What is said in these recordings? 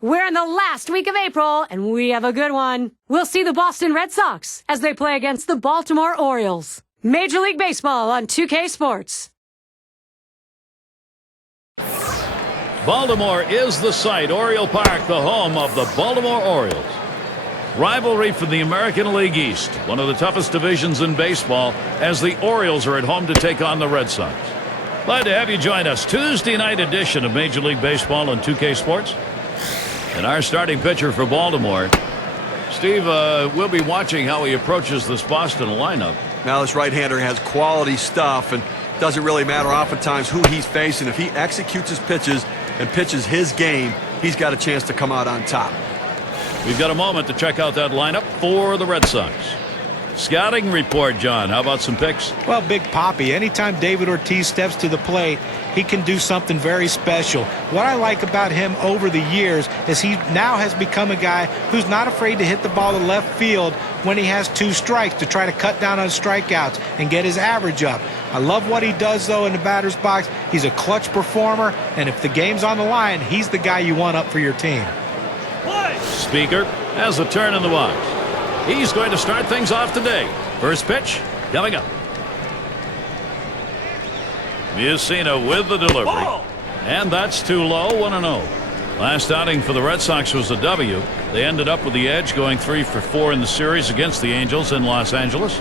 We're in the last week of April, and we have a good one. We'll see the Boston Red Sox as they play against the Baltimore Orioles. Major League Baseball on 2K Sports. Baltimore is the site. Oriole Park, the home of the Baltimore Orioles. Rivalry for the American League East, one of the toughest divisions in baseball, as the Orioles are at home to take on the Red Sox. Glad to have you join us. Tuesday night edition of Major League Baseball on 2K Sports. And our starting pitcher for Baltimore, Steve, we'll be watching how he approaches this Boston lineup. Now this right-hander has quality stuff, and doesn't really matter oftentimes who he's facing. If he executes his pitches and pitches his game, he's got a chance to come out on top. We've got a moment to check out that lineup for the Red Sox. Scouting report, John. How about some picks? Well, Big Papi, anytime David Ortiz steps to the plate, he can do something very special. What I like about him over the years is he now has become a guy who's not afraid to hit the ball to left field when he has 2 strikes to try to cut down on strikeouts and get his average up. I love what he does, though, in the batter's box. He's a clutch performer, and if the game's on the line, he's the guy you want up for your team. Speaker has a turn in the box. He's going to start things off today. First pitch coming up. Mussina with the delivery. And that's too low, 1-0. Last outing for the Red Sox was a W. They ended up with the edge, going 3 for 4 in the series against the Angels in Los Angeles.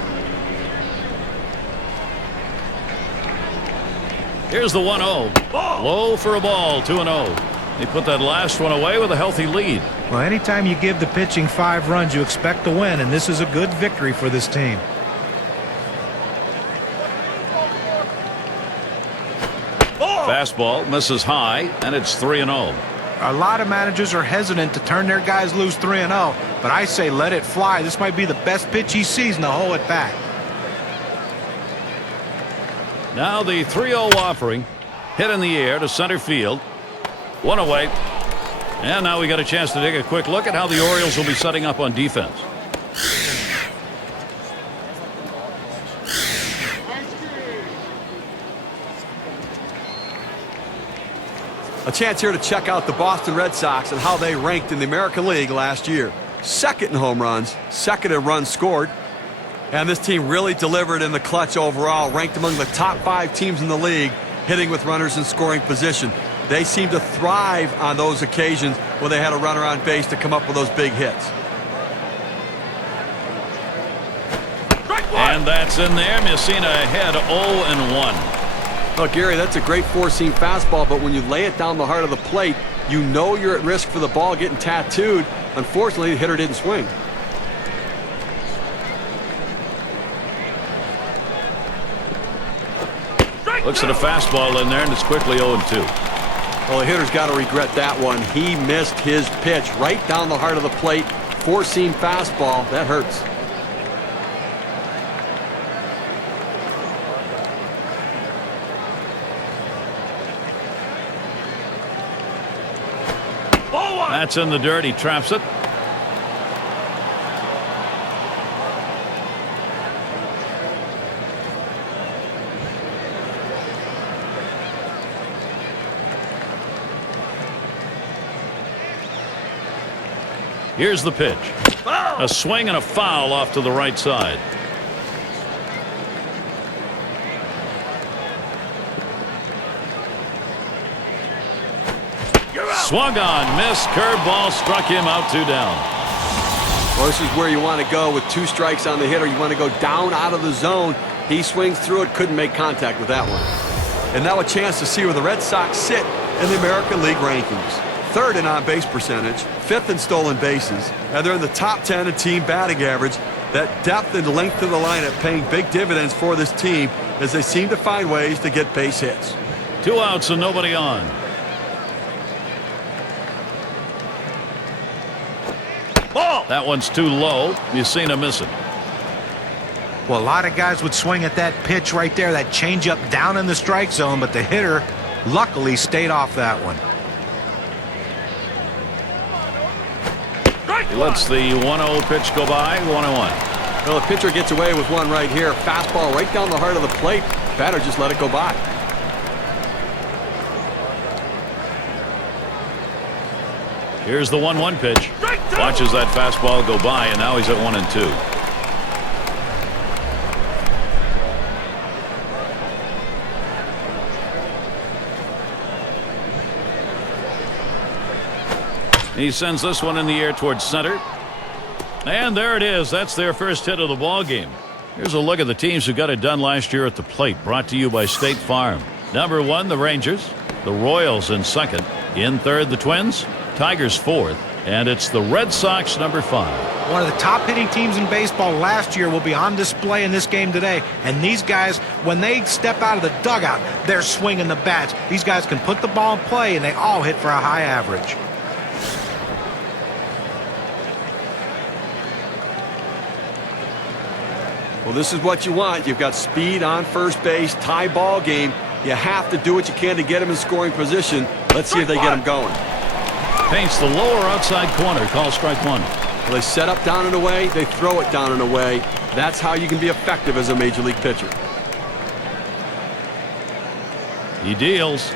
Here's the 1-0. Low for a ball, 2-0. They put that last one away with a healthy lead. Well, anytime you give the pitching 5 runs, you expect to win, and this is a good victory for this team. Fastball misses high, and it's 3-0. A lot of managers are hesitant to turn their guys loose 3-0, but I say let it fly. This might be the best pitch he sees in the whole at bat. Now the 3-0 offering, hit in the air to center field. 1 away. And now we got a chance to take a quick look at how the Orioles will be setting up on defense. A chance here to check out the Boston Red Sox and how they ranked in the American League last year. Second in home runs, second in runs scored. And this team really delivered in the clutch overall, ranked among the top 5 teams in the league, hitting with runners in scoring position. They seem to thrive on those occasions when they had a runner on base to come up with those big hits. And that's in there. Mussina ahead 0-1. Look, Gary, that's a great 4-seam fastball, but when you lay it down the heart of the plate, you know you're at risk for the ball getting tattooed. Unfortunately, the hitter didn't swing. Looks at a fastball in there, and it's quickly 0-2. Well, the hitter's got to regret that one. He missed his pitch right down the heart of the plate. 4-seam fastball. That hurts. That's in the dirt. He traps it. Here's the pitch. A swing and a foul off to the right side. Swung on, missed, curveball, struck him out, 2 down. Well, this is where you want to go with 2 strikes on the hitter. You want to go down out of the zone. He swings through it, couldn't make contact with that one. And now a chance to see where the Red Sox sit in the American League rankings. 3rd in on-base percentage, 5th in stolen bases, and they're in the top 10 in team batting average. That depth and length of the lineup paying big dividends for this team as they seem to find ways to get base hits. 2 outs and nobody on. That one's too low. Mussina missing. Well, a lot of guys would swing at that pitch right there, that changeup down in the strike zone, but the hitter luckily stayed off that one. He lets the 1-0 pitch go by, 1-1. Well, the pitcher gets away with one right here. Fastball right down the heart of the plate. Batter just let it go by. Here's the 1-1 pitch. Watches that fastball go by, and now he's at 1-2. He sends this one in the air towards center. And there it is. That's their first hit of the ball game. Here's a look at the teams who got it done last year at the plate, brought to you by State Farm. Number 1, the Rangers. The Royals in second. In third, the Twins. Tigers fourth. And it's the Red Sox, number 5. One of the top hitting teams in baseball last year will be on display in this game today. And these guys, when they step out of the dugout, they're swinging the bats. These guys can put the ball in play, and they all hit for a high average. Well, this is what you want. You've got speed on first base, tie ball game. You have to do what you can to get him in scoring position. Let's see if they get him going. Paints the lower outside corner. Call strike 1. Well, they set up down and away. They throw it down and away. That's how you can be effective as a major league pitcher. He deals.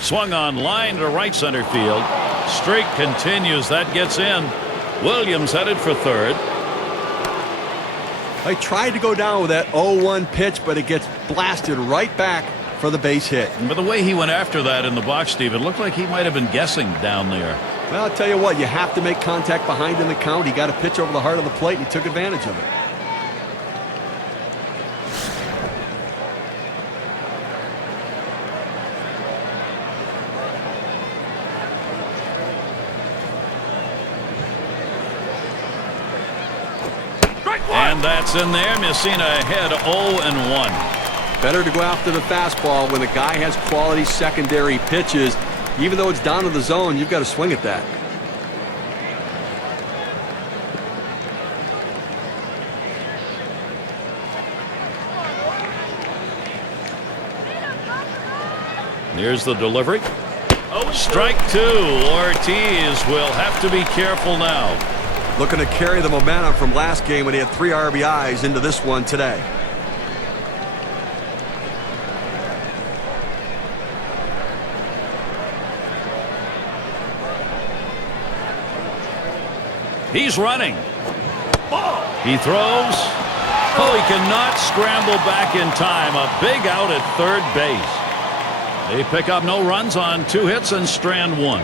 Swung on line to right center field. Streak continues. That gets in. Williams headed for third. They tried to go down with that 0-1 pitch, but it gets blasted right back for the base hit. But the way he went after that in the box, Steve, it looked like he might have been guessing down there. Well, I'll tell you what, you have to make contact behind in the count. He got a pitch over the heart of the plate, and he took advantage of it. And that's in there. Messina ahead 0-1. Better to go after the fastball when the guy has quality secondary pitches. Even though it's down to the zone, you've got to swing at that. Here's the delivery. Strike 2. Ortiz will have to be careful now. Looking to carry the momentum from last game when he had 3 RBIs into this one today. He's running. He throws. Oh, he cannot scramble back in time. A big out at third base. They pick up no runs on 2 hits and strand 1.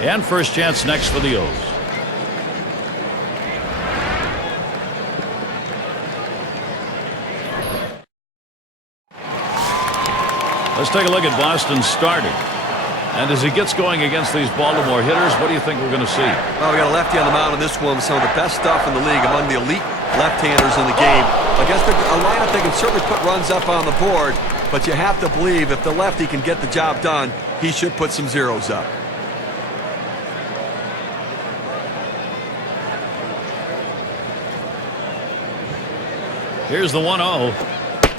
And first chance next for the O's. Let's take a look at Boston's starter. And as he gets going against these Baltimore hitters, what do you think we're going to see? Well, we got a lefty on the mound in this one with some of the best stuff in the league among the elite left-handers in the game. Against a lineup they can certainly put runs up on the board, but you have to believe if the lefty can get the job done, he should put some zeros up. Here's the 1-0.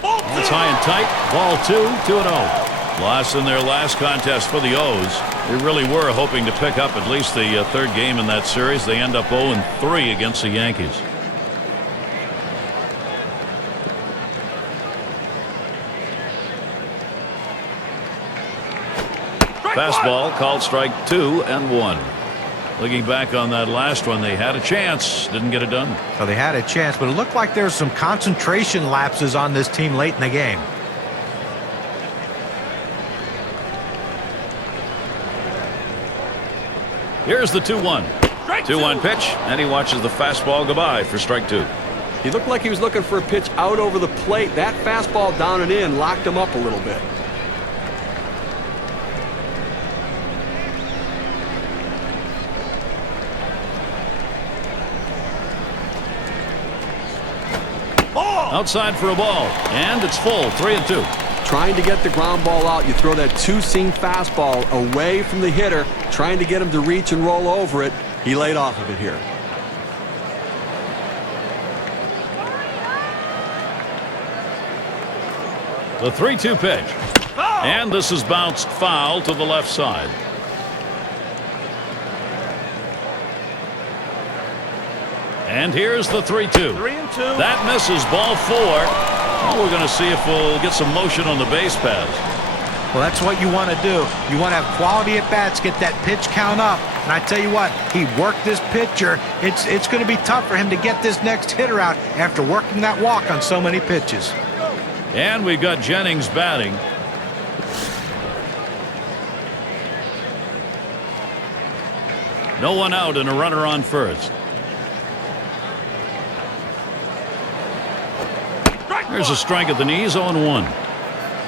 That's high and tight. Ball 2-0. Lost in their last contest for the O's. They really were hoping to pick up at least the third game in that series. They end up 0-3 against the Yankees. Fastball called strike 2-1. Looking back on that last one, they had a chance. Didn't get it done. So they had a chance, but it looked like there was some concentration lapses on this team late in the game. Here's the 2-1. 2-1 pitch, and he watches the fastball go by for strike 2. He looked like he was looking for a pitch out over the plate. That fastball down and in locked him up a little bit. Outside for a ball, and it's full, 3-2. Trying to get the ground ball out, you throw that 2-seam fastball away from the hitter, trying to get him to reach and roll over it. He laid off of it here. The 3-2 pitch. And this is bounced foul to the left side. And here's the 3-2. 3-2. That misses, ball 4. Well, we're going to see if we'll get some motion on the base pass. Well, that's what you want to do. You want to have quality at-bats, get that pitch count up. And I tell you what, he worked this pitcher. It's going to be tough for him to get this next hitter out after working that walk on so many pitches. And we've got Jennings batting. No one out and a runner on first. There's a strike at the knees, 0-1.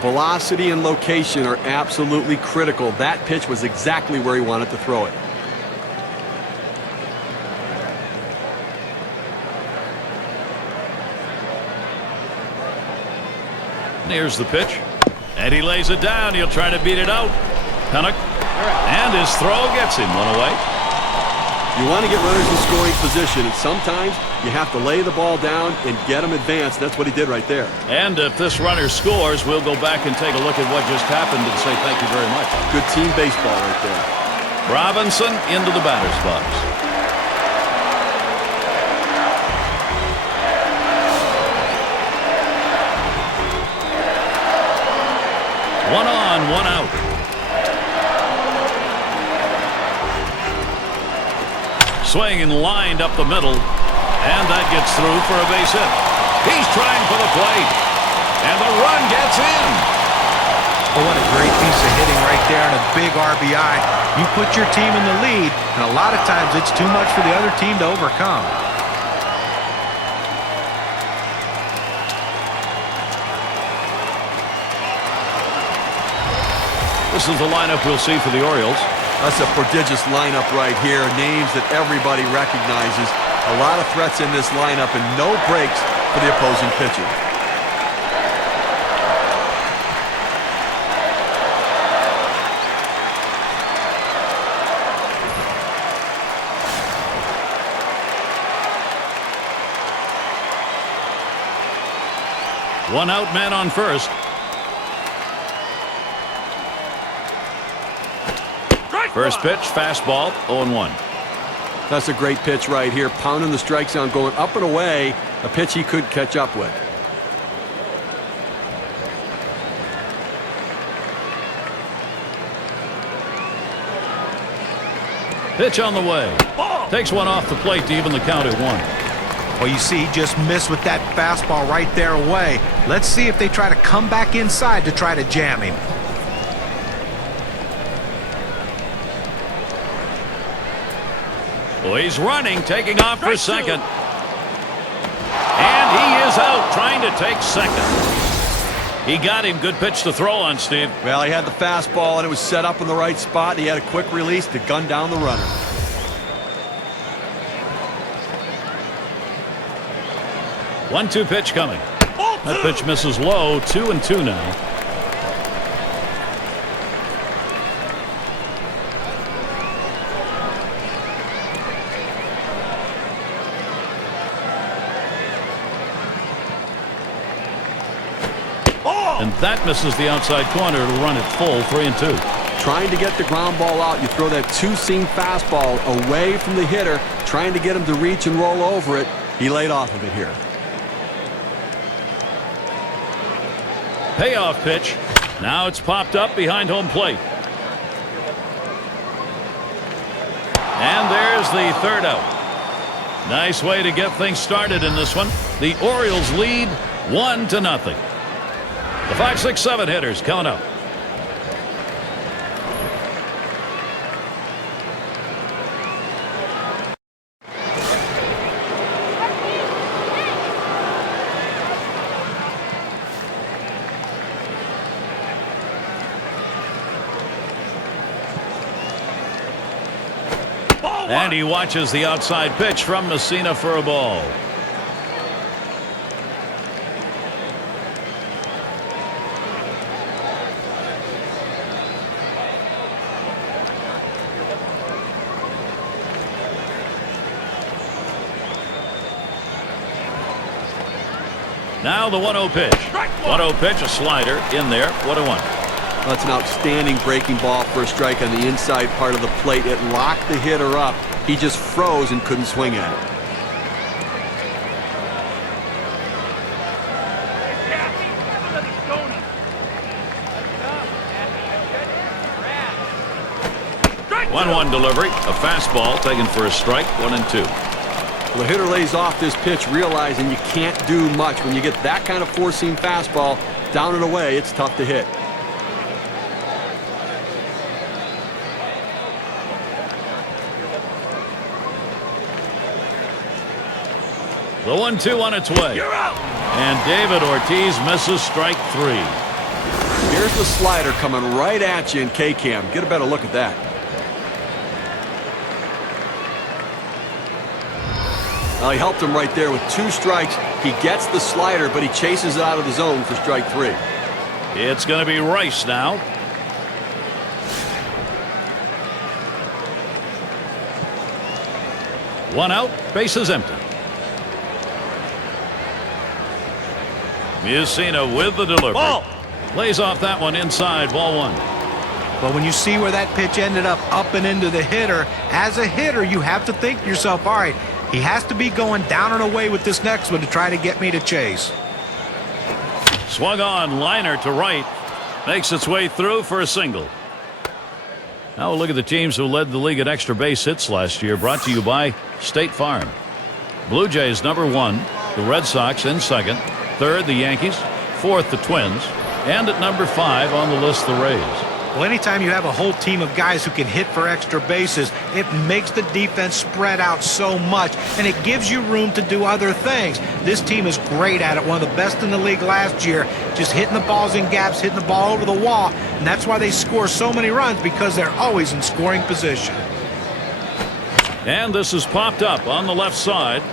Velocity and location are absolutely critical. That pitch was exactly where he wanted to throw it. Here's the pitch. And he lays it down. He'll try to beat it out. Pennock. And his throw gets him. One away. You want to get runners in scoring position, and sometimes you have to lay the ball down and get them advanced. That's what he did right there. And if this runner scores, we'll go back and take a look at what just happened and say thank you very much. Good team baseball right there. Robinson into the batter's box. One on, one out. Swing and lined up the middle, and that gets through for a base hit. He's trying for the plate, and the run gets in. Oh, what a great piece of hitting right there and a big RBI. You put your team in the lead, and a lot of times it's too much for the other team to overcome. This is the lineup we'll see for the Orioles. That's a prodigious lineup right here. Names that everybody recognizes. A lot of threats in this lineup and no breaks for the opposing pitcher. One out, man on first. First pitch, fastball, 0-1. That's a great pitch right here. Pounding the strike zone, going up and away. A pitch he could catch up with. Pitch on the way. Takes one off the plate to even the count at 1. Well, you see, he just missed with that fastball right there away. Let's see if they try to come back inside to try to jam him. Well, he's running, taking off for second. And he is out, trying to take second. He got him. Good pitch to throw on, Steve. Well, he had the fastball, and it was set up in the right spot. He had a quick release to gun down the runner. One-two pitch coming. That pitch misses low. 2-2 now. And that misses the outside corner to run it full. 3-2. Trying to get the ground ball out. You throw that two-seam fastball away from the hitter, trying to get him to reach and roll over it. He laid off of it here. Payoff pitch. Now it's popped up behind home plate. And there's the third out. Nice way to get things started in this one. The Orioles lead 1-0. The 5, 6, 7 hitters count up. And he watches the outside pitch from Messina for a ball. Now the 1-0 pitch. 1-0 pitch, a slider in there. 1-1. That's an outstanding breaking ball for a strike on the inside part of the plate. It locked the hitter up. He just froze and couldn't swing at it. 1-1 delivery. A fastball taken for a strike. 1-2. Well, the hitter lays off this pitch, realizing you can't do much. When you get that kind of four-seam fastball down and away, it's tough to hit. The 1-2 on its way. And David Ortiz misses strike 3. Here's the slider coming right at you in K-Cam. Get a better look at that. Well, he helped him right there with 2 strikes. He gets the slider, but he chases it out of the zone for strike 3. It's going to be Rice now. One out, bases empty. Mussina with the delivery. Ball. Lays off that one inside, ball 1. But when you see where that pitch ended up and into the hitter, as a hitter, you have to think to yourself, all right, he has to be going down and away with this next one to try to get me to chase. Swung on, liner to right. Makes its way through for a single. Now we'll look at the teams who led the league at extra base hits last year. Brought to you by State Farm. Blue Jays #1. The Red Sox in second. Third, the Yankees. Fourth, the Twins. And at number 5 on the list, the Rays. Well, anytime you have a whole team of guys who can hit for extra bases, it makes the defense spread out so much, and it gives you room to do other things. This team is great at it, one of the best in the league last year, just hitting the balls in gaps, hitting the ball over the wall, and that's why they score so many runs, because they're always in scoring position. And this is popped up on the left side.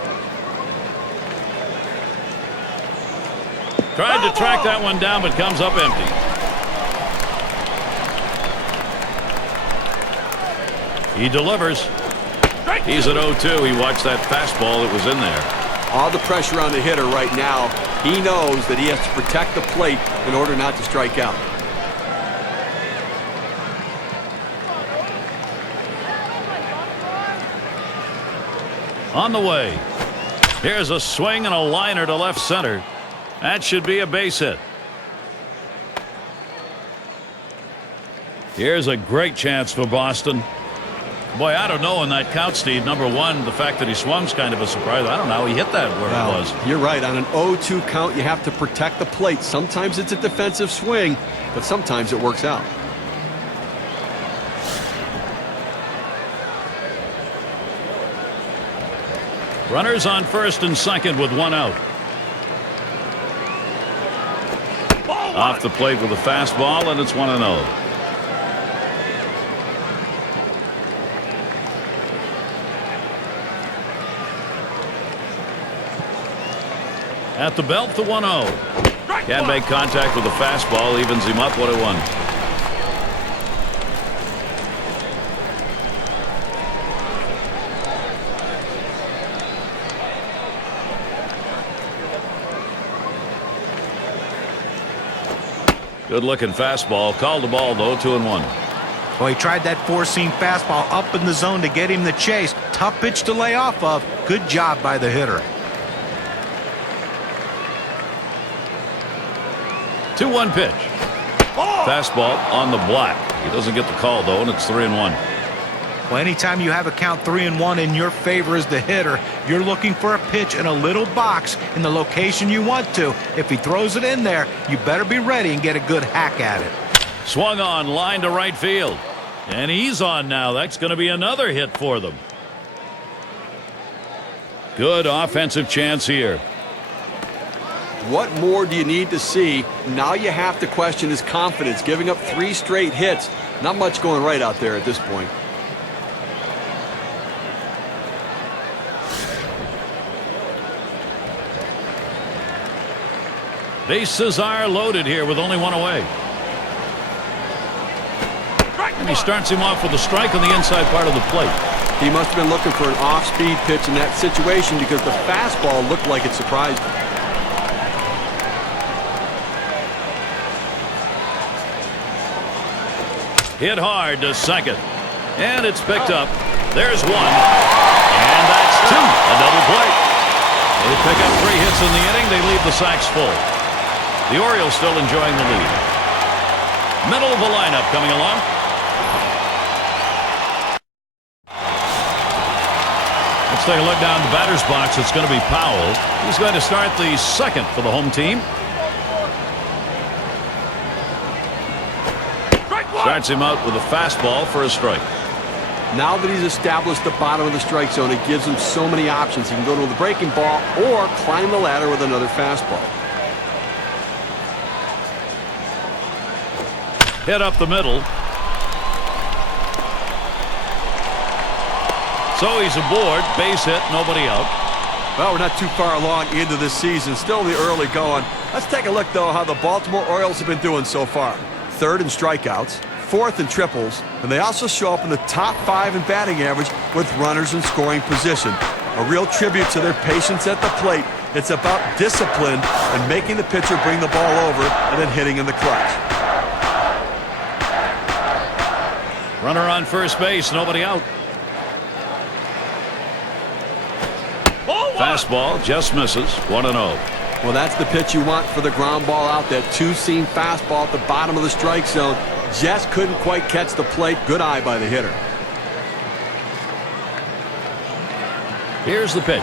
Tried to track that one down, but comes up empty. He delivers. He's at 0-2. He watched that fastball that was in there. All the pressure on the hitter right now. He knows that he has to protect the plate in order not to strike out. On the way. Here's a swing and a liner to left center. That should be a base hit. Here's a great chance for Boston. Boy, I don't know in that count, Steve. Number 1, the fact that he swung's kind of a surprise. I don't know. He hit that where it was. You're right. On an 0-2 count, you have to protect the plate. Sometimes it's a defensive swing, but sometimes it works out. Runners on first and second with 1 out. Off the plate with a fastball, and it's 1-0. At the belt, the 1-0. Can't make contact with the fastball, evens him up 1-1. Good looking fastball. Called the ball though. 2-1. Well, he tried that four-seam fastball up in the zone to get him the chase. Tough pitch to lay off of. Good job by the hitter. 2-1 pitch. Fastball on the block. He doesn't get the call though, and it's 3-1. Well, anytime you have a count 3-1 in your favor as the hitter, you're looking for a pitch in a little box in the location you want to. If he throws it in there, you better be ready and get a good hack at it. Swung on, line to right field. And he's on now. That's going to be another hit for them. Good offensive chance here. What more do you need to see? Now you have to question his confidence. Giving up 3 straight hits. Not much going right out there at this point. Bases are loaded here with only 1 away. And he starts him off with a strike on the inside part of the plate. He must have been looking for an off-speed pitch in that situation because the fastball looked like it surprised him. Hit hard to second. And it's picked up. There's 1. And that's 2. A double play. They pick up 3 hits in the inning. They leave the sacks full. The Orioles still enjoying the lead. Middle of the lineup coming along. take a look down the batter's box. It's going to be Powell. He's going to start the second for the home team. Starts him out with a fastball for a strike. Now that he's established the bottom of the strike zone, it gives him so many options. He can go to the breaking ball or climb the ladder with another fastball. Hit up the middle. So he's aboard. Base hit. Nobody out. Well, we're not too far along into this season. Still in the early going. Let's take a look, though, how the Baltimore Orioles have been doing so far. Third in strikeouts, fourth in triples, and they also show up in the top 5 in batting average with runners in scoring position. A real tribute to their patience at the plate. It's about discipline and making the pitcher bring the ball over and then hitting in the clutch. Runner on first base, nobody out. Fastball just misses. 1-0. Well, that's the pitch you want for the ground ball out. That two-seam fastball at the bottom of the strike zone. Just couldn't quite catch the plate. Good eye by the hitter. Here's the pitch.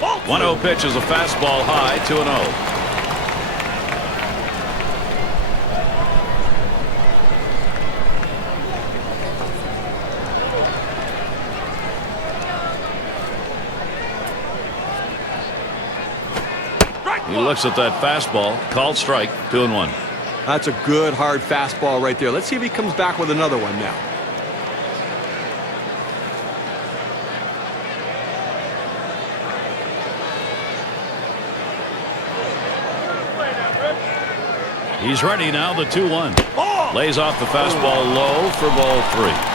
1-0 pitch is a fastball high. 2-0. He looks at that fastball. Called strike. 2-1. That's a good, hard fastball right there. Let's see if he comes back with another one now. He's ready now. The 2-1. Lays off the fastball low for ball 3.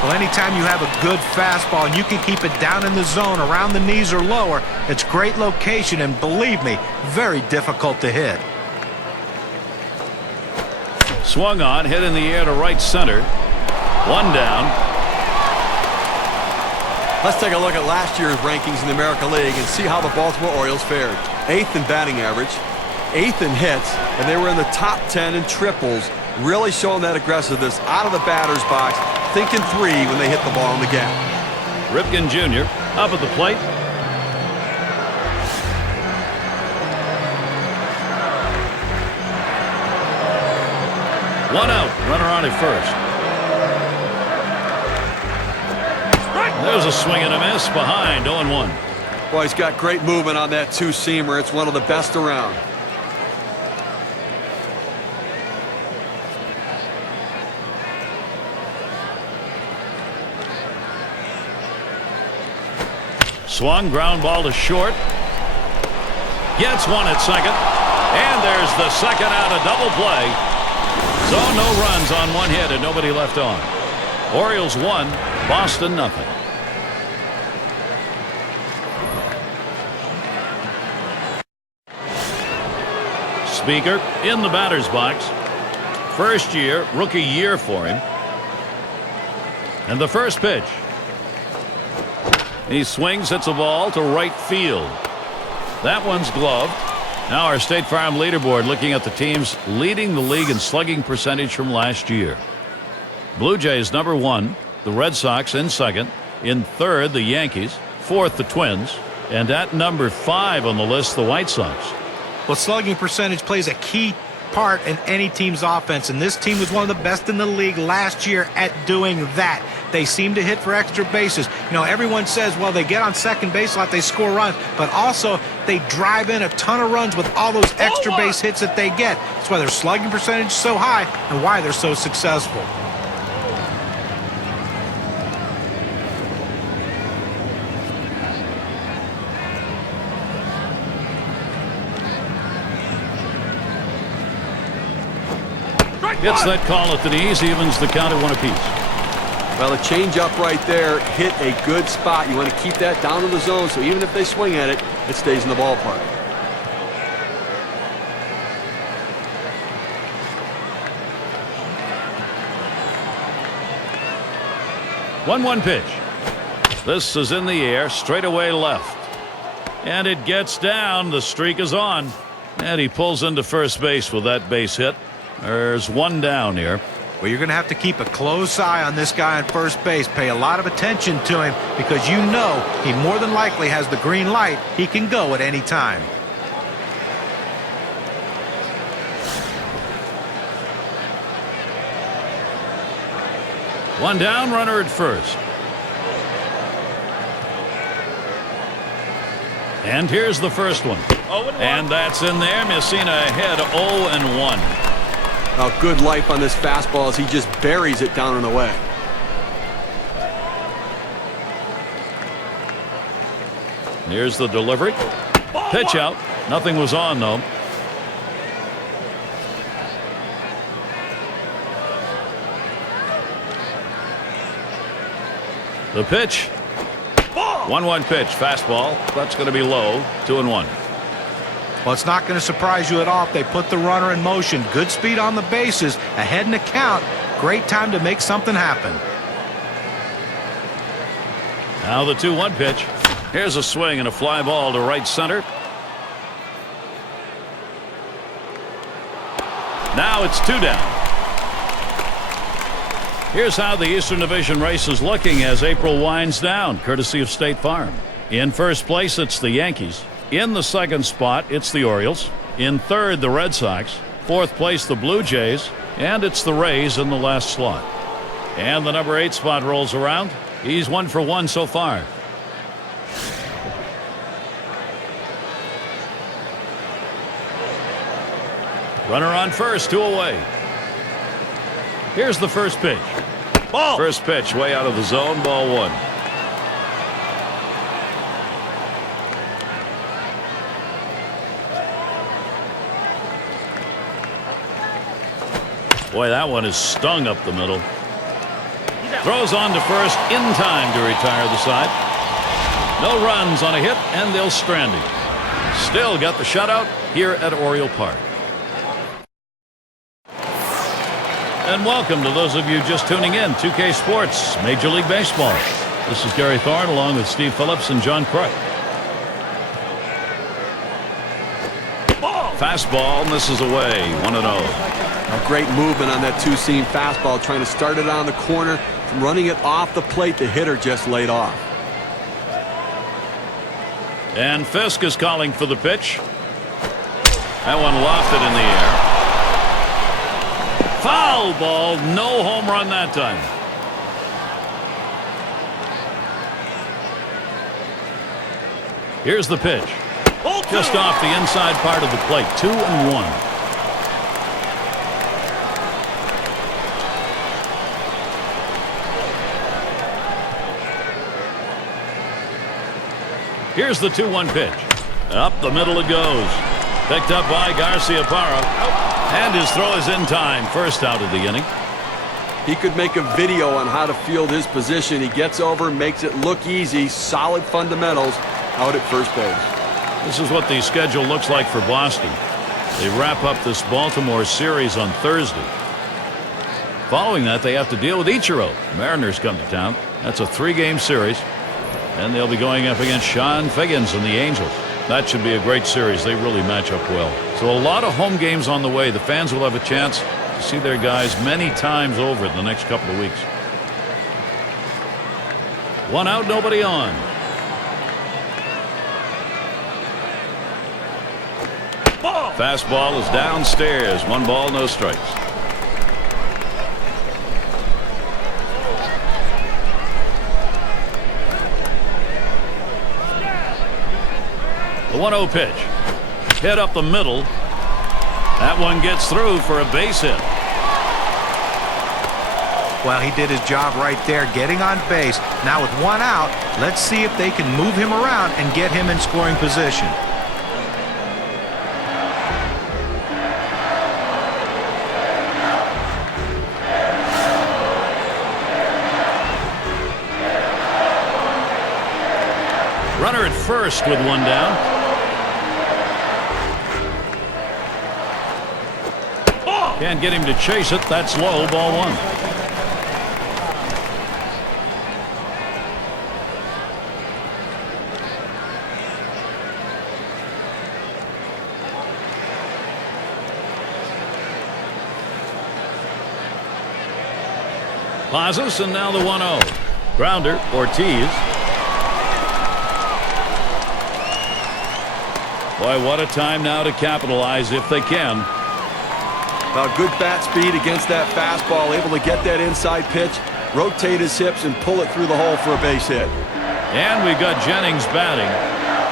Well, anytime you have a good fastball and you can keep it down in the zone around the knees or lower, it's great location and, believe me, very difficult to hit. Swung on, hit in the air to right center. 1 down. Let's take a look at last year's rankings in the American League and see how the Baltimore Orioles fared. 8th in batting average, 8th in hits, and they were in the top 10 in triples. Really showing that aggressiveness out of the batter's box, thinking 3 when they hit the ball in the gap. Ripken Jr. up at the plate. One out. Runner on at first. There's a swing and a miss behind. 0-1. Boy, he's got great movement on that two-seamer. It's one of the best around. Swung, ground ball to short. Gets one at second. And there's the second out, a double play. So no runs on 1 hit and nobody left on. Orioles 1, Boston nothing. Speaker in the batter's box. First year, rookie year for him. And the first pitch. He swings, hits a ball to right field. That one's gloved. Now our State Farm leaderboard looking at the teams leading the league in slugging percentage from last year. Blue Jays number 1, the Red Sox in second. In third, the Yankees. Fourth, the Twins. And at number 5 on the list, the White Sox. Well, slugging percentage plays a key part in any team's offense, and this team was one of the best in the league last year at doing that. They seem to hit for extra bases. You know, everyone says, well, they get on second base a lot, they score runs, but also they drive in a ton of runs with all those extra base hits that they get. That's why their slugging percentage is so high and why they're so successful. Gets that call at the knees, evens the count at 1 apiece. Well, a change-up right there hit a good spot. You want to keep that down in the zone, so even if they swing at it, it stays in the ballpark. One pitch. This is in the air, straight away left. And it gets down. The streak is on. And he pulls into first base with that base hit. There's 1 down here. Well, you're going to have to keep a close eye on this guy on first base. Pay a lot of attention to him because you know he more than likely has the green light. He can go at any time. One down, runner at first. And here's the first one. And that's in there. Messina ahead 0-1. A good life on this fastball as he just buries it down and away. Here's the delivery. Pitch out. Nothing was on, though. The pitch. 1-1 pitch. Fastball. That's going to be low. 2-1. Well, it's not going to surprise you at all if they put the runner in motion. Good speed on the bases, ahead in the count. Great time to make something happen. Now the 2-1 pitch. Here's a swing and a fly ball to right center. Now it's 2 down. Here's how the Eastern Division race is looking as April winds down, courtesy of State Farm. In first place, it's the Yankees. In the second spot, it's the Orioles. In third, the Red Sox. Fourth place, the Blue Jays. And it's the Rays in the last slot. And the number 8 spot rolls around. He's 1 for 1 so far. Runner on first, 2 away. Here's the first pitch. Ball. First pitch way out of the zone, ball 1. Boy, that one is stung up the middle. Throws on to first in time to retire the side. No runs on a hit, and they'll strand him. Still got the shutout here at Oriole Park. And welcome to those of you just tuning in. 2K Sports, Major League Baseball. This is Gary Thorne along with Steve Phillips and John Crook. Fastball misses away, 1-0. A great movement on that two-seam fastball, trying to start it on the corner. From running it off the plate, the hitter just laid off. And Fisk is calling for the pitch. That one lofted in the air. Foul ball, no home run that time. Here's the pitch. Just off the inside part of the plate, 2-1. Here's the 2-1 pitch. Up the middle it goes. Picked up by Garciaparra. And his throw is in time. First out of the inning. He could make a video on how to field his position. He gets over, makes it look easy. Solid fundamentals out at first base. This is what the schedule looks like for Boston. They wrap up this Baltimore series on Thursday. Following that, they have to deal with Ichiro. Mariners come to town. That's a 3-game series. And they'll be going up against Sean Figgins and the Angels. That should be a great series. They really match up well. So a lot of home games on the way. The fans will have a chance to see their guys many times over in the next couple of weeks. 1 out, nobody on. Fastball is downstairs. 1 ball, no strikes. The 1-0 pitch. Hit up the middle. That one gets through for a base hit. Well, he did his job right there, getting on base. Now with 1 out, let's see if they can move him around and get him in scoring position. Runner at first with 1 down. Can't get him to chase it. That's low. Ball 1. Pauses, and now the 1-0. Grounder, Ortiz. Boy, what a time now to capitalize if they can. Good bat speed against that fastball, able to get that inside pitch, rotate his hips, and pull it through the hole for a base hit. And we've got Jennings batting.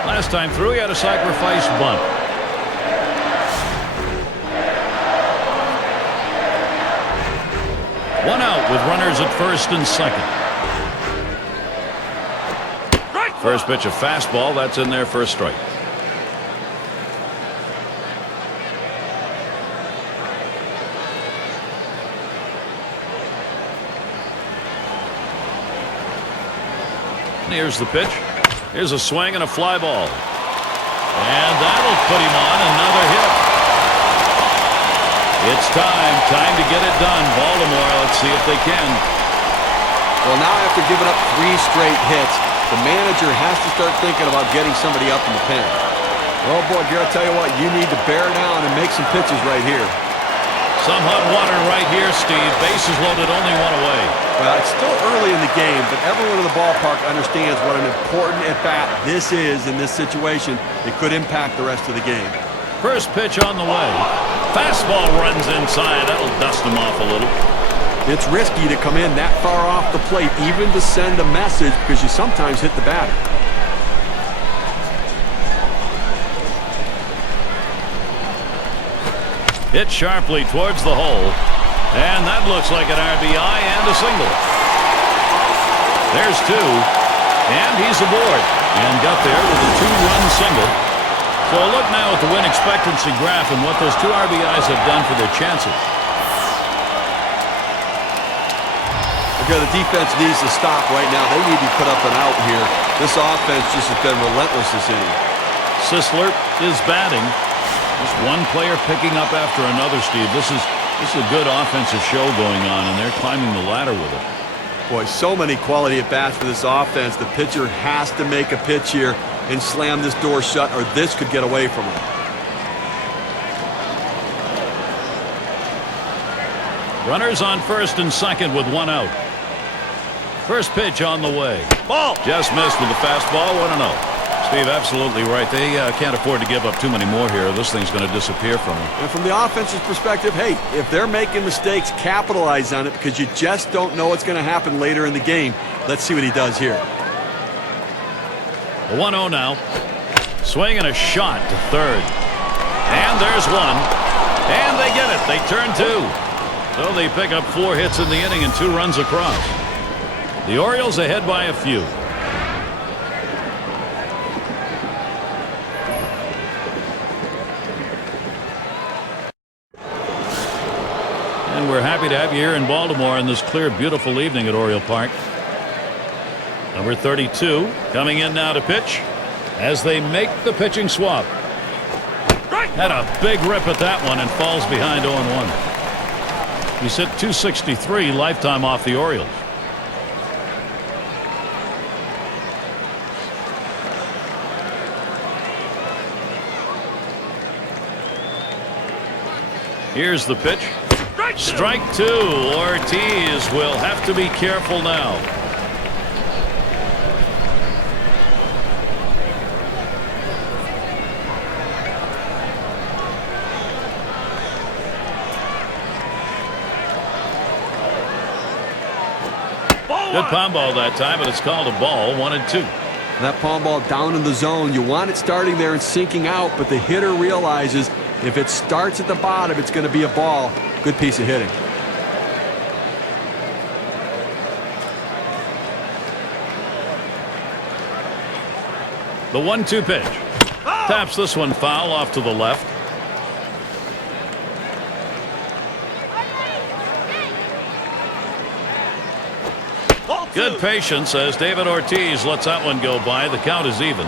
Last time through, he had a sacrifice bunt. One out with runners at first and second. First pitch, a fastball. That's in there for a strike. Here's the pitch. Here's a swing and a fly ball. And that'll put him on another hit. It's time to get it done. Baltimore, let's see if they can. Well, now after giving up 3 straight hits, the manager has to start thinking about getting somebody up in the pen. Oh boy, Garrett, tell you what, you need to bear down and make some pitches right here. Some hot water right here, Steve. Bases loaded, only one away. Well, it's still early in the game, but everyone in the ballpark understands what an important at-bat this is in this situation. It could impact the rest of the game. First pitch on the way. Fastball runs inside. That'll dust him off a little. It's risky to come in that far off the plate, even to send a message, because you sometimes hit the batter. Hit sharply towards the hole. And that looks like an RBI and a single. There's 2. And he's aboard. And got there with a 2-run single. So a look now at the win expectancy graph and what those 2 RBIs have done for their chances. Okay, the defense needs to stop right now. They need to put up an out here. This offense just has been relentless this inning. Sisler is batting. Just one player picking up after another, Steve. This is a good offensive show going on, and they're climbing the ladder with it. Boy, so many quality at-bats for this offense. The pitcher has to make a pitch here and slam this door shut, or this could get away from him. Runners on first and second with 1 out. First pitch on the way. Ball! Just missed with the fastball, 1-0. Steve, absolutely right. They can't afford to give up too many more here. This thing's going to disappear from them. And from the offense's perspective, hey, if they're making mistakes, capitalize on it, because you just don't know what's going to happen later in the game. Let's see what he does here. The 1-0 now. Swing and a shot to third. And there's one. And they get it. They turn 2. So they pick up 4 hits in the inning and 2 runs across. The Orioles ahead by a few. And we're happy to have you here in Baltimore on this clear, beautiful evening at Oriole Park. Number 32 coming in now to pitch as they make the pitching swap. Had a big rip at that one and falls behind 0-1. He's hit .263 lifetime off the Orioles. Here's the pitch. Strike 2. Ortiz will have to be careful now. Good palm ball that time, but it's called a ball. 1-2. That palm ball down in the zone. You want it starting there and sinking out, but the hitter realizes if it starts at the bottom, it's going to be a ball. Good piece of hitting. The 1-2 pitch. Taps this one foul off to the left. Good patience as David Ortiz lets that one go by. The count is even.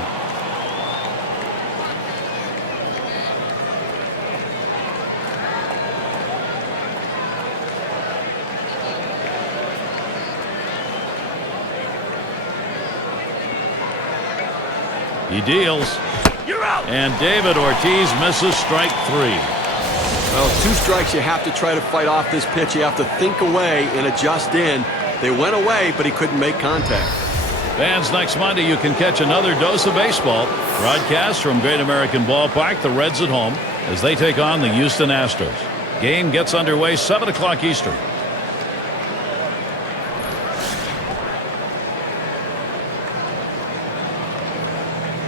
He deals. You're out. And David Ortiz misses strike 3. Well, 2 strikes, you have to try to fight off this pitch. You have to think away and adjust in. They went away, but he couldn't make contact. Fans, next Monday you can catch another dose of baseball. Broadcast from Great American Ballpark, the Reds at home, as they take on the Houston Astros. Game gets underway 7 o'clock Eastern.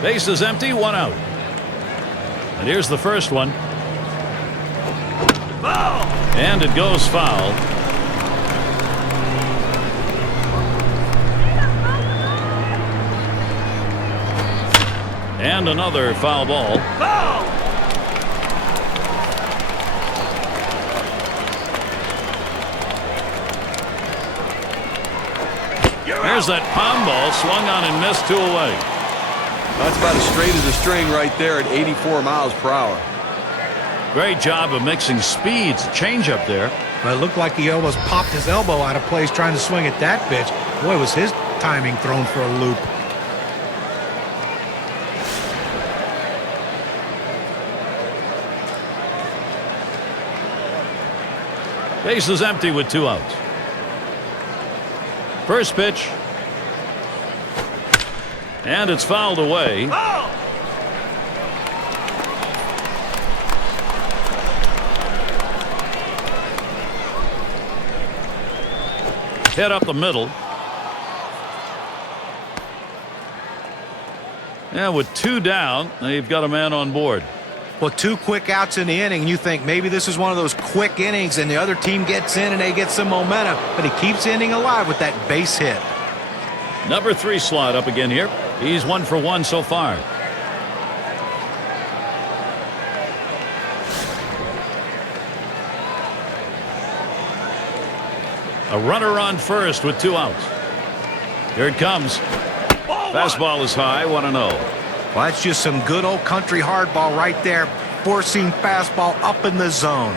Base is empty, 1 out. And here's the first one. Foul! And it goes foul. And another foul ball. Foul! There's that palm ball, swung on and missed, 2 away. That's about as straight as a string right there at 84 miles per hour. Great job of mixing speeds. Change up there. But it looked like he almost popped his elbow out of place trying to swing at that pitch. Boy, was his timing thrown for a loop. Base is empty with 2 outs. First pitch. And it's fouled away. Oh! Hit up the middle. And with 2 down, they've got a man on board. Well, 2 quick outs in the inning, and you think maybe this is one of those quick innings and the other team gets in and they get some momentum, but he keeps the inning alive with that base hit. Number 3 slot up again here. He's 1 for 1 so far. A runner on first with 2 outs. Here it comes. Fastball is high, 1-0. Well, that's just some good old country hardball right there. Four-seam fastball up in the zone.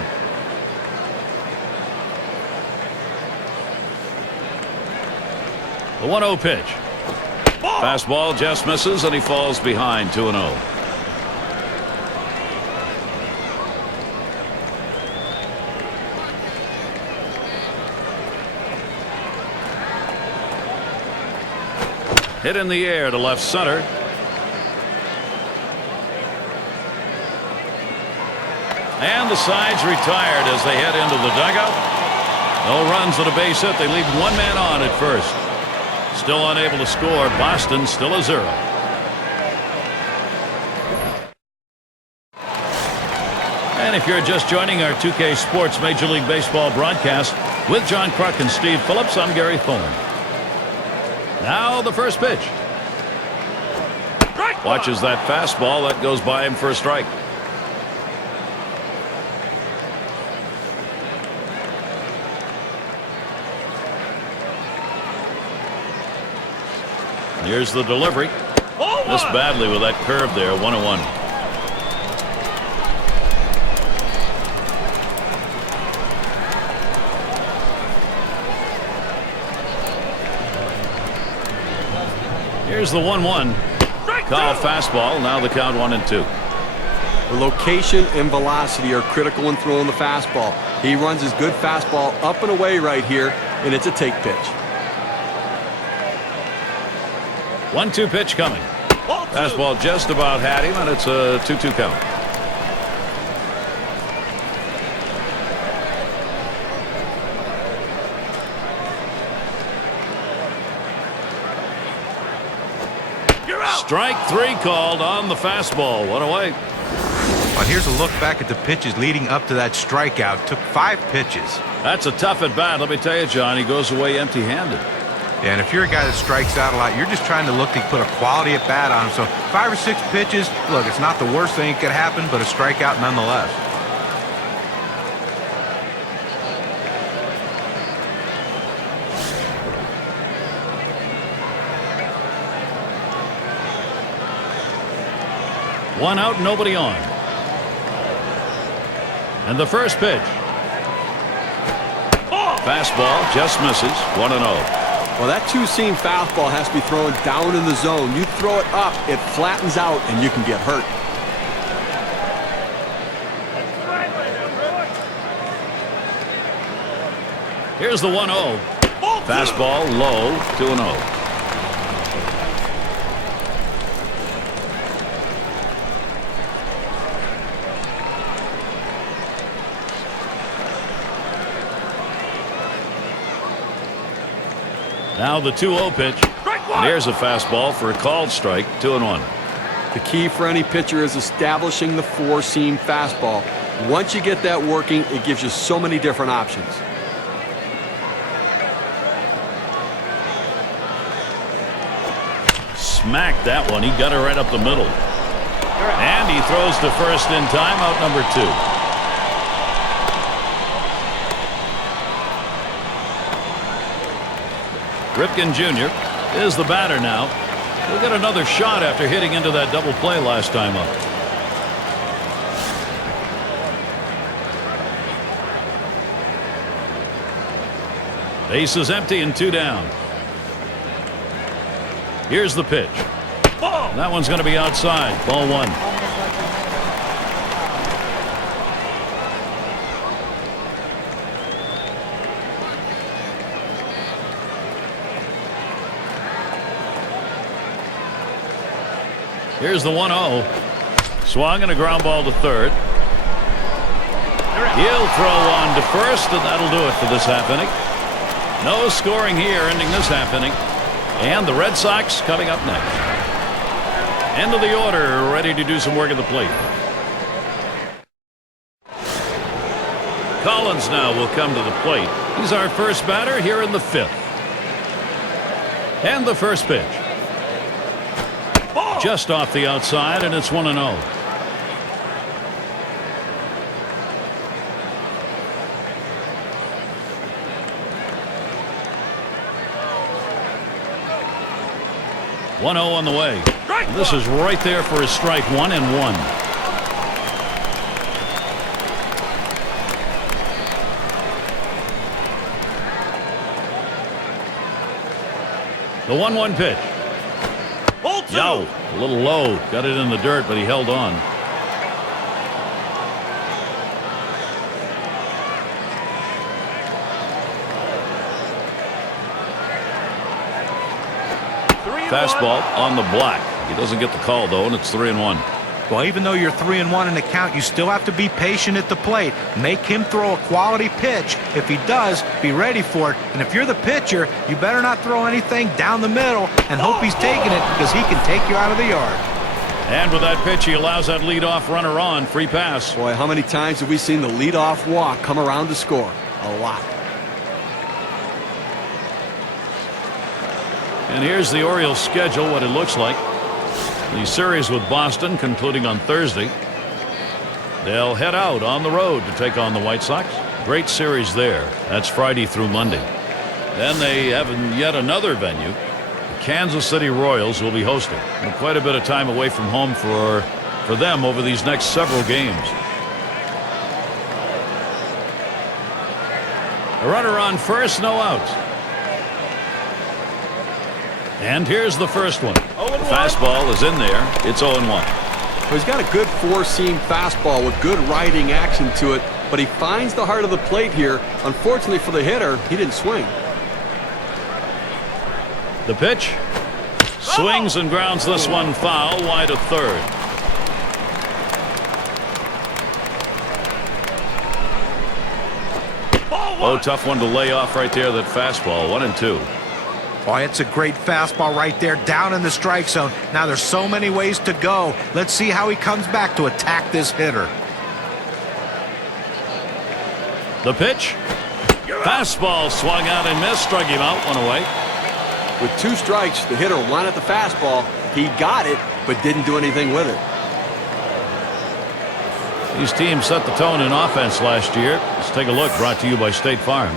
The 1-0 pitch. Fastball just misses and he falls behind 2-0. Hit in the air to left center. And the side's retired as they head into the dugout. No runs at a base hit. They leave 1 man on at first. Still unable to score. Boston still a 0. And if you're just joining our 2K Sports Major League Baseball broadcast with John Kruk and Steve Phillips, I'm Gary Thorne. Now the first pitch. Watches that fastball. That goes by him for a strike. Here's the delivery. Missed badly with that curve there. 1-1. Here's the 1-1. Call fastball. Now the count 1-2. The location and velocity are critical in throwing the fastball. He runs his good fastball up and away right here, and it's a take pitch. 1-2 pitch coming. Fastball just about had him, and it's a 2-2 count. Strike 3 called on the fastball. 1 away. Well, here's a look back at the pitches leading up to that strikeout. Took 5 pitches. That's a tough at bat. Let me tell you, John, he goes away empty-handed. And if you're a guy that strikes out a lot, you're just trying to look to put a quality at bat on him. So 5 or 6 pitches, look, it's not the worst thing that could happen, but a strikeout nonetheless. One out, nobody on. And the first pitch. Fastball just misses. 1-0. Well, that 2-seam fastball has to be thrown down in the zone. You throw it up, it flattens out, and you can get hurt. Here's the 1-0. Fastball low, 2-0. Now the 2-0 pitch. And here's a fastball for a called strike, 2-1. The key for any pitcher is establishing the four-seam fastball. Once you get that working, it gives you so many different options. Smacked that one. He got it right up the middle. And he throws to first in time, out number 2. Ripken Jr. is the batter now. He'll get another shot after hitting into that double play last time up. Base is empty and 2 down. Here's the pitch. That one's going to be outside. Ball 1. Here's the 1-0. Swung and a ground ball to third. He'll throw on to first, and that'll do it for this half inning. No scoring here, ending this half inning. And the Red Sox coming up next. End of the order, ready to do some work at the plate. Collins now will come to the plate. He's our first batter here in the 5th. And the first pitch. Just off the outside, and it's 1-0. On the way. This is right there for his strike. 1-1. The 1-1 pitch. Yow, a little low. Got it in the dirt, but he held on. Fastball on the black. He doesn't get the call, though, and it's 3-1. Well, even though you're 3-1 in the count, you still have to be patient at the plate. Make him throw a quality pitch. If he does, be ready for it. And if you're the pitcher, you better not throw anything down the middle and hope he's taking it, because he can take you out of the yard. And with that pitch, he allows that leadoff runner on. Free pass. Boy, how many times have we seen the leadoff walk come around to score? A lot. And here's the Orioles' schedule, what it looks like. The series with Boston concluding on Thursday. They'll head out on the road to take on the White Sox. Great series there. That's Friday through Monday. Then they have yet another venue. The Kansas City Royals will be hosting. And quite a bit of time away from home for them over these next several games. A runner on first, no outs. And here's the first one. The fastball is in there. It's 0-1. Well, he's got a good four-seam fastball with good riding action to it, but he finds the heart of the plate here. Unfortunately for the hitter, he didn't swing. The pitch. Swings and grounds this one foul, wide of third. Oh, tough one to lay off right there, that fastball. 1-2. Oh, it's a great fastball right there, down in the strike zone. Now there's so many ways to go. Let's see how he comes back to attack this hitter. The pitch. Fastball swung out and missed. Struck him out. One away. With 2 strikes, the hitter wanted the fastball. He got it, but didn't do anything with it. These teams set the tone in offense last year. Let's take a look. Brought to you by State Farm.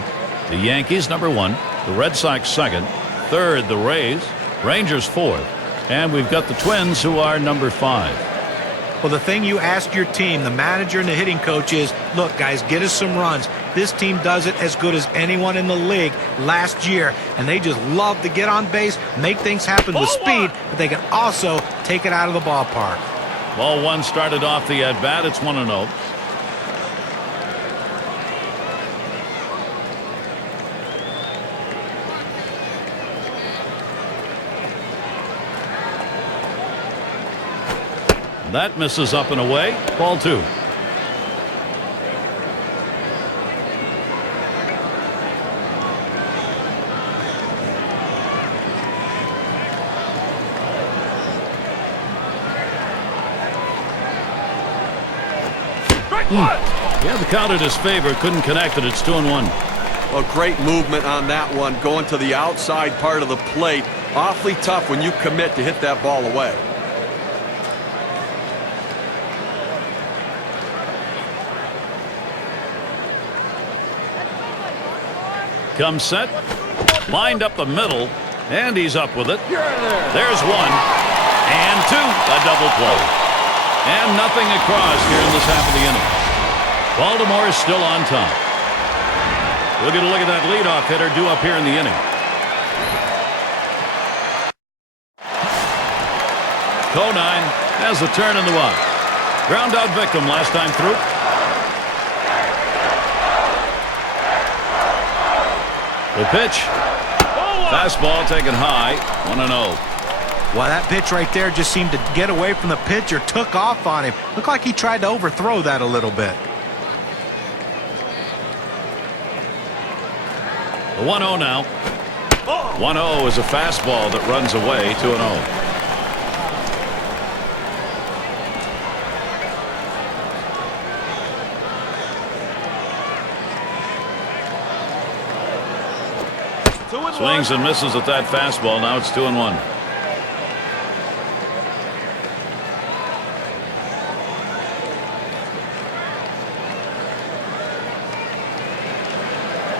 The Yankees, number 1. The Red Sox, 2nd. 3rd, the Rays. Rangers, 4th. And we've got the Twins, who are number 5. Well, the thing you ask your team, the manager and the hitting coach, is, look, guys, get us some runs. This team does it as good as anyone in the league last year, and they just love to get on base, make things happen with speed, but they can also take it out of the ballpark. Ball 1 started off the at-bat. It's 1-0. That misses up and away. Ball 2. Yeah, the count in his favor. Couldn't connect it. It's 2-1. A great movement on that one, going to the outside part of the plate. Awfully tough when you commit to hit that ball away. Comes set. Lined up the middle. And he's up with it. There's 1. And 2. A double play. And nothing across here in this half of the inning. Baltimore is still on top. We'll get a look at that leadoff hitter due up here in the inning. Conine has the turn in the box. Ground out victim last time through. The pitch. Fastball taken high. 1-0. Well, that pitch right there just seemed to get away from the pitcher, took off on him. Looked like he tried to overthrow that a little bit. The 1-0 now. 1-0 is a fastball that runs away. 2-0. Swings and misses at that fastball. Now it's 2-1.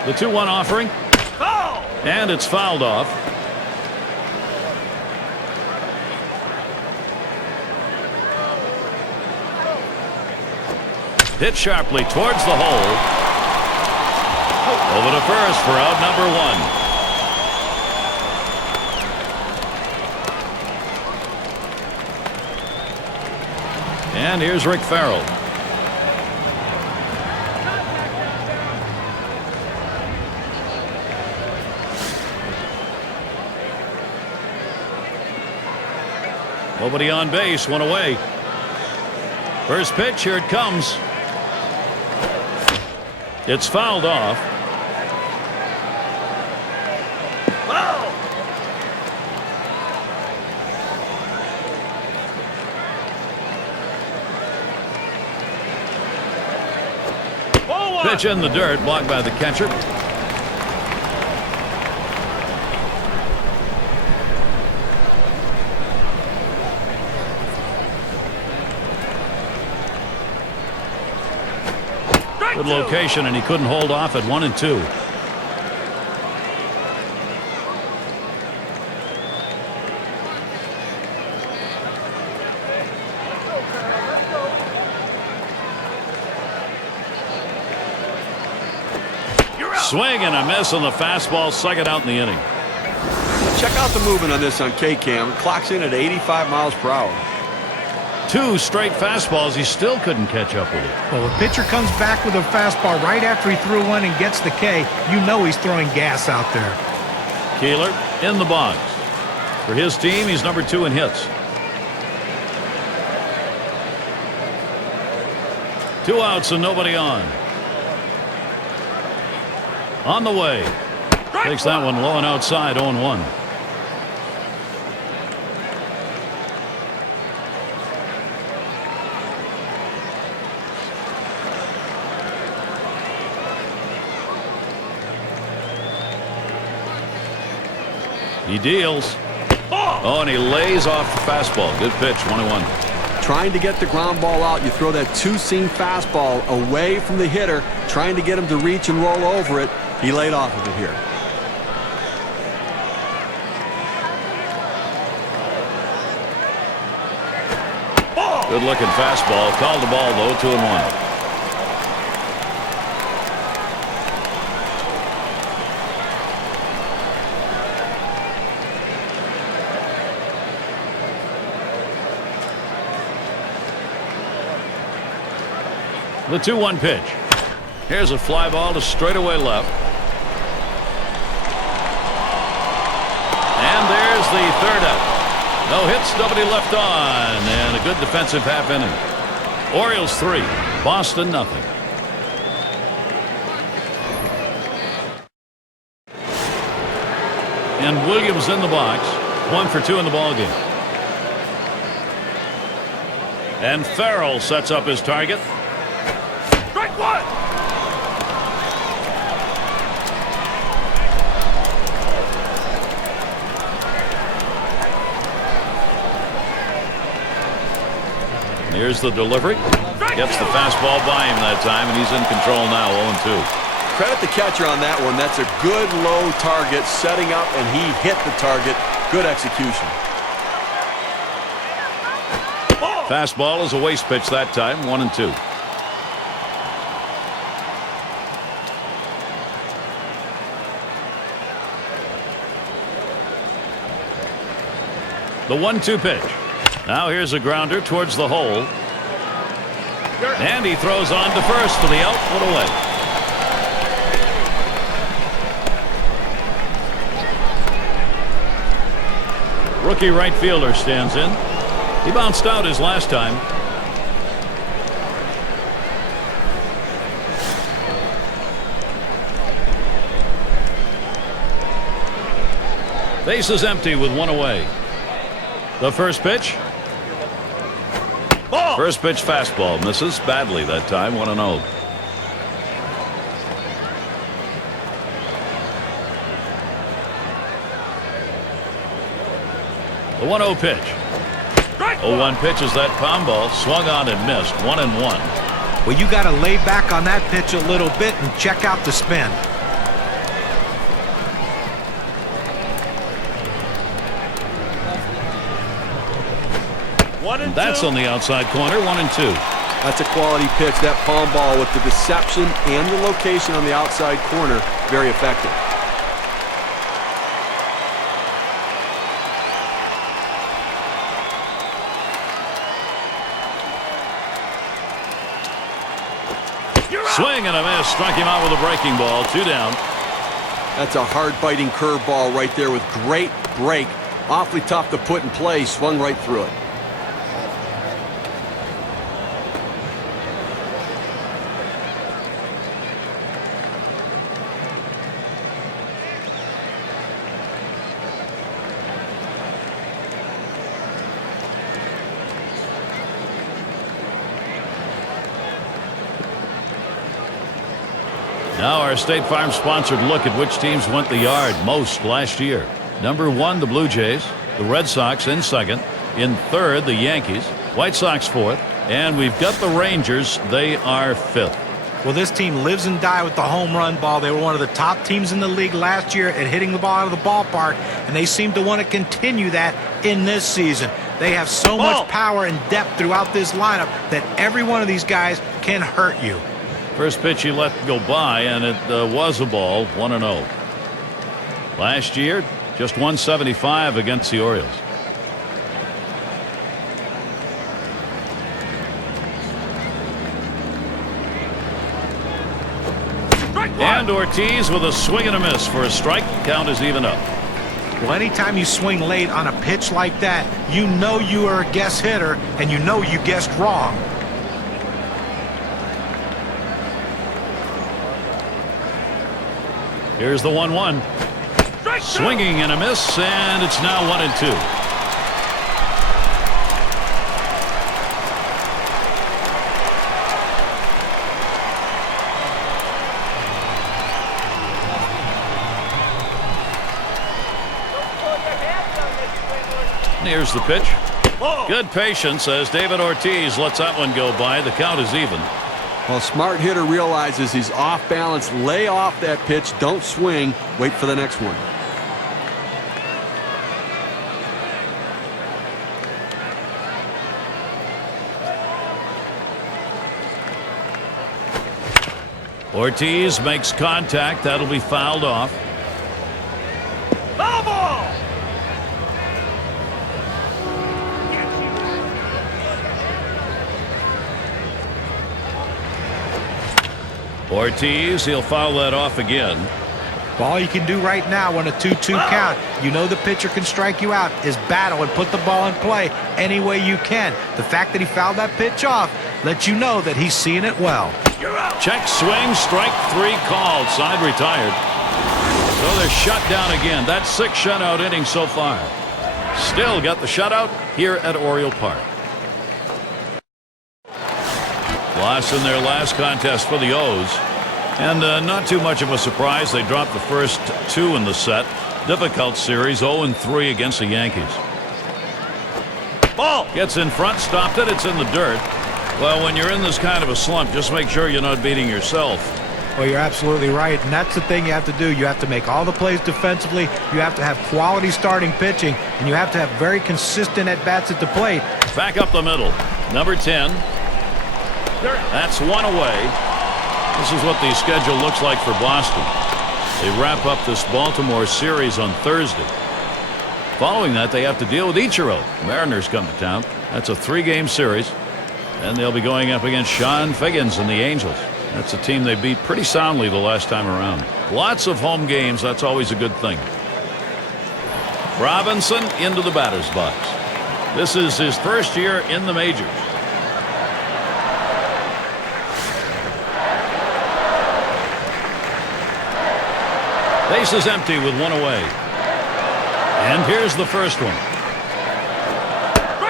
The 2-1 offering. And it's fouled off. Hit sharply towards the hole. Over to first for out number 1. And here's Rick Farrell. Nobody on base, 1 away. First pitch, here it comes. It's fouled off. Pitch in the dirt, blocked by the catcher. Good location, and he couldn't hold off at 1-2. Swing and a miss on the fastball, second out in the inning. Check out the movement on this on K-Cam. Clocks in at 85 miles per hour. 2 straight fastballs. He still couldn't catch up with it. Well, the pitcher comes back with a fastball right after he threw one and gets the K. You know he's throwing gas out there. Keeler in the box. For his team, he's number 2 in hits. 2 outs and nobody on. On the way. Takes that one low and outside, 0-1. He deals. Oh, and he lays off the fastball. Good pitch, 1-1. Trying to get the ground ball out, you throw that two-seam fastball away from the hitter, trying to get him to reach and roll over it. He laid off of it here. Good looking fastball. Called the ball though, 2-1. The 2-1 pitch. Here's a fly ball to straightaway left. And there's the third out. No hits, nobody left on, and a good defensive half inning. Orioles 3, Boston nothing. And Williams in the box, 1 for 2 in the ballgame. And Farrell sets up his target. Strike one. Here's the delivery. Gets the fastball by him that time, and he's in control now, 0-2. Credit the catcher on that one. That's a good low target, setting up, and he hit the target. Good execution. Fastball is a waste pitch that time, 1-2. The 1-2 pitch. Now here's a grounder towards the hole. And he throws on to first for the out, put away. Rookie right fielder stands in. He bounced out his last time. Base is empty with 1 away. The first pitch. Ball. First pitch fastball misses badly that time, 1-0. The 1-0 pitch. 0-1 pitch is that palm ball swung on and missed, 1-1. Well, you got to lay back on that pitch a little bit and check out the spin. That's on the outside corner, 1-2. That's a quality pitch. That palm ball with the deception and the location on the outside corner, very effective. Swing and a miss, struck him out with a breaking ball, 2 down. That's a hard-biting curveball right there with great break. Awfully tough to put in play, swung right through it. Now our State Farm sponsored look at which teams went the yard most last year. Number 1, the Blue Jays. The Red Sox in second. In third, the Yankees. White Sox fourth. And we've got the Rangers. They are fifth. Well, this team lives and dies with the home run ball. They were one of the top teams in the league last year at hitting the ball out of the ballpark, and they seem to want to continue that in this season. They have so much power and depth throughout this lineup that every one of these guys can hurt you. First pitch he let go by, and it was a ball, 1-0. Last year, just 175 against the Orioles. And Ortiz with a swing and a miss for a strike. Count is even up. Well, anytime you swing late on a pitch like that, you know you are a guess hitter, and you know you guessed wrong. Here's the 1-1. Swinging and a miss, and it's now 1-2. Here's the pitch. Good patience as David Ortiz lets that one go by. The count is even. Well, smart hitter realizes he's off balance. Lay off that pitch. Don't swing. Wait for the next one. Ortiz makes contact. That'll be fouled off. Foul ball! Ortiz, he'll foul that off again. All you can do right now on a 2-2 count, you know the pitcher can strike you out, is battle and put the ball in play any way you can. The fact that he fouled that pitch off lets you know that he's seeing it well. Check swing, strike 3 called. Side retired. So they're shut down again. That's 6 shutout innings so far. Still got the shutout here at Oriole Park. Loss in their last contest for the O's. And not too much of a surprise. They dropped the first 2 in the set. Difficult series, 0-3 against the Yankees. Ball gets in front, stopped it. It's in the dirt. Well, when you're in this kind of a slump, just make sure you're not beating yourself. Well, you're absolutely right, and that's the thing you have to do. You have to make all the plays defensively. You have to have quality starting pitching, and you have to have very consistent at-bats at the plate. Back up the middle. Number 10. That's 1 away. This is what the schedule looks like for Boston. They wrap up this Baltimore series on Thursday. Following that, they have to deal with Ichiro. Mariners come to town. That's a 3-game series. And they'll be going up against Sean Figgins and the Angels. That's a team they beat pretty soundly the last time around. Lots of home games. That's always a good thing. Robinson into the batter's box. This is his first year in the majors. Base is empty with 1 away. And here's the first one.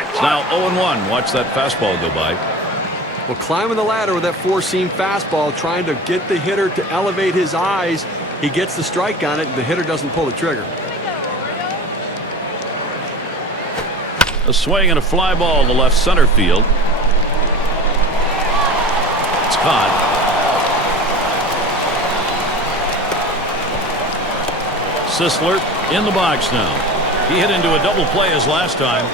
It's now 0-1. Watch that fastball go by. Well, climbing the ladder with that 4-seam fastball, trying to get the hitter to elevate his eyes. He gets the strike on it. The hitter doesn't pull the trigger. A swing and a fly ball to left center field. It's caught. Sisler in the box now. He hit into a double play as last time.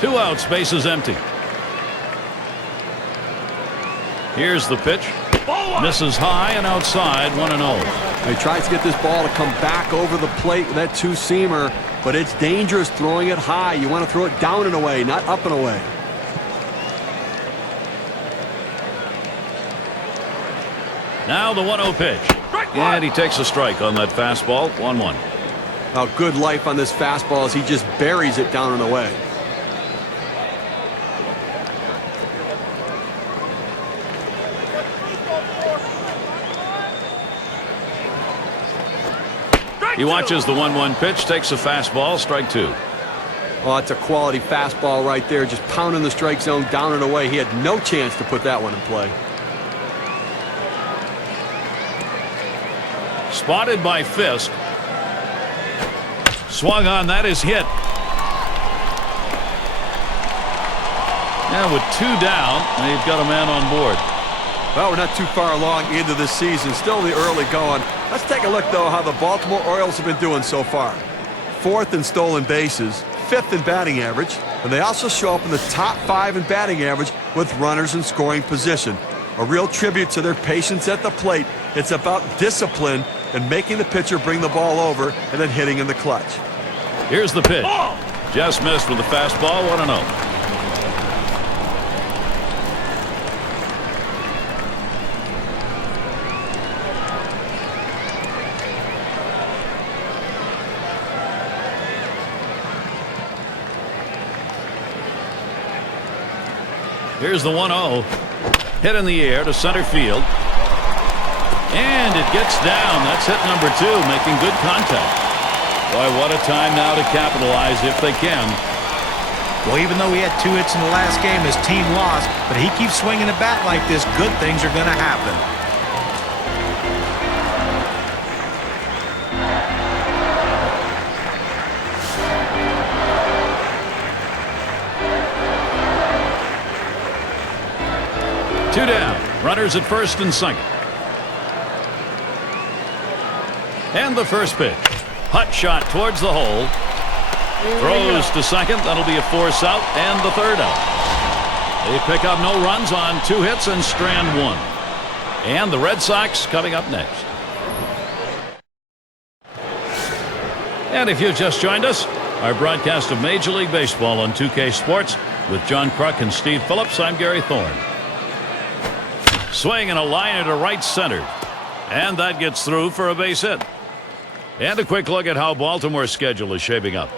Two outs, bases empty. Here's the pitch. Misses high and outside, 1-0. He tries to get this ball to come back over the plate with that 2-seamer, but it's dangerous throwing it high. You want to throw it down and away, not up and away. Now the 1-0 pitch. And he takes a strike on that fastball, 1-1. Now, good life on this fastball as he just buries it down and away. He watches the 1-1 pitch, takes a fastball, strike 2. Oh, that's a quality fastball right there, just pounding the strike zone down and away. He had no chance to put that one in play. Spotted by Fisk. Swung on, that is hit. And with 2 down, they've got a man on board. Well, we're not too far along into this season, still in the early going. Let's take a look, though, how the Baltimore Orioles have been doing so far. 4th in stolen bases, 5th in batting average, and they also show up in the top 5 in batting average with runners in scoring position. A real tribute to their patience at the plate. It's about discipline and making the pitcher bring the ball over and then hitting in the clutch. Here's the pitch. Just missed with the fastball, 1-0. Here's the 1-0. Hit in the air to center field. And it gets down. That's hit number 2, making good contact. Boy, what a time now to capitalize if they can. Well, even though he had 2 hits in the last game, his team lost, but he keeps swinging the bat like this, good things are going to happen. Two down. Runners at first and second. And the first pitch. Hot shot towards the hole. Throws to second. That'll be a force out and the 3rd out. They pick up no runs on 2 hits and strand 1. And the Red Sox coming up next. And if you've just joined us, our broadcast of Major League Baseball on 2K Sports With John Kruk and Steve Phillips, I'm Gary Thorne. Swing and a liner to right center. And that gets through for a base hit. And a quick look at how Baltimore's schedule is shaping up.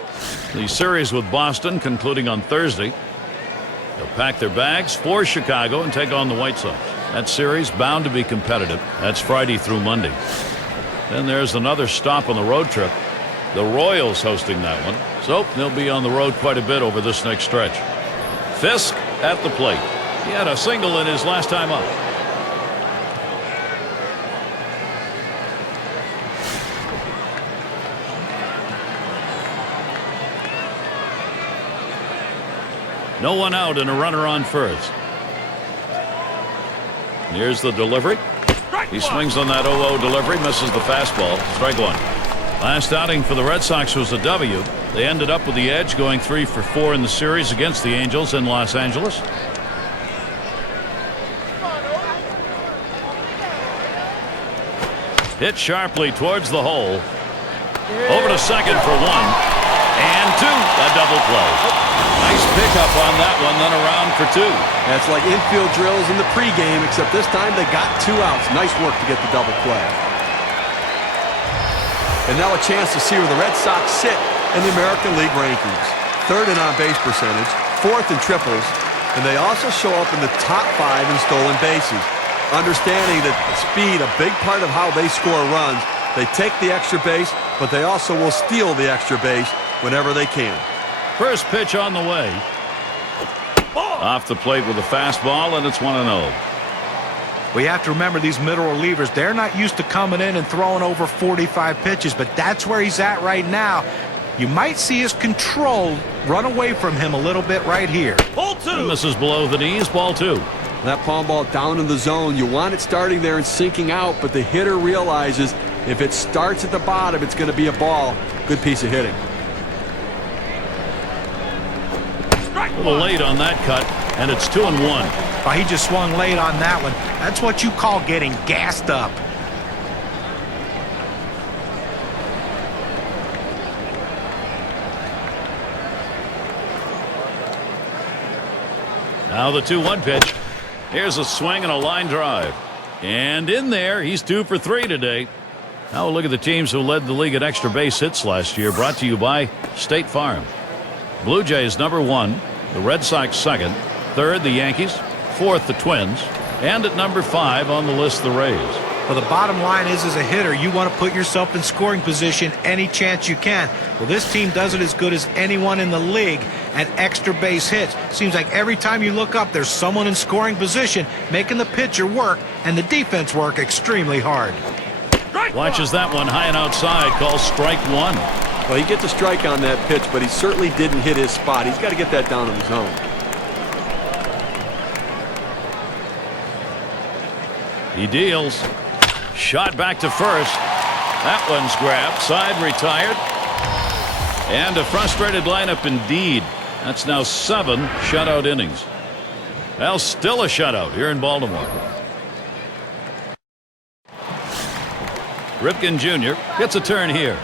The series with Boston concluding on Thursday. They'll pack their bags for Chicago and take on the White Sox. That series bound to be competitive. That's Friday through Monday. Then there's another stop on the road trip. The Royals hosting that one. So they'll be on the road quite a bit over this next stretch. Fisk at the plate. He had a single in his last time up. No one out and a runner on first. Here's the delivery. He swings on that 0-0 delivery, misses the fastball. Strike one. Last outing for the Red Sox was a W. They ended up with the edge, going 3 for 4 in the series against the Angels in Los Angeles. Hit sharply towards the hole. Over to second for 1 and 2. A double play. Nice pickup on that one, then around for 2. That's like infield drills in the pregame, except this time they got 2 outs. Nice work to get the double play. And now a chance to see where the Red Sox sit in the American League rankings. 3rd in on-base percentage, 4th in triples, and they also show up in the top 5 in stolen bases. Understanding that speed, a big part of how they score runs. They take the extra base, but they also will steal the extra base whenever they can. First pitch on the way. Off the plate with a fastball, and it's 1-0. We have to remember these middle relievers, they're not used to coming in and throwing over 45 pitches, but that's where he's at right now. You might see his control run away from him a little bit right here. Ball 2. This is below the knees, ball 2. That palm ball down in the zone. You want it starting there and sinking out, but the hitter realizes if it starts at the bottom, it's going to be a ball. Good piece of hitting. A little late on that cut, and it's 2-1. Oh, he just swung late on that one. That's what you call getting gassed up. Now the 2-1 pitch. Here's a swing and a line drive. And in there, he's 2 for 3 today. Now we'll look at the teams who led the league at extra base hits last year, brought to you by State Farm. Blue Jays #1, the Red Sox 2nd, 3rd the Yankees, 4th the Twins, and at number 5 on the list the Rays. Well, the bottom line is, as a hitter, you want to put yourself in scoring position any chance you can. Well, this team does it as good as anyone in the league at extra base hits. Seems like every time you look up, there's someone in scoring position making the pitcher work and the defense work extremely hard. Watches that one high and outside, calls strike 1. Well, he gets a strike on that pitch, but he certainly didn't hit his spot. He's got to get that down in the zone. He deals. Shot back to first. That one's grabbed. Side retired. And a frustrated lineup indeed. That's now 7 shutout innings. Well, still a shutout here in Baltimore. Ripken Jr. gets a turn here.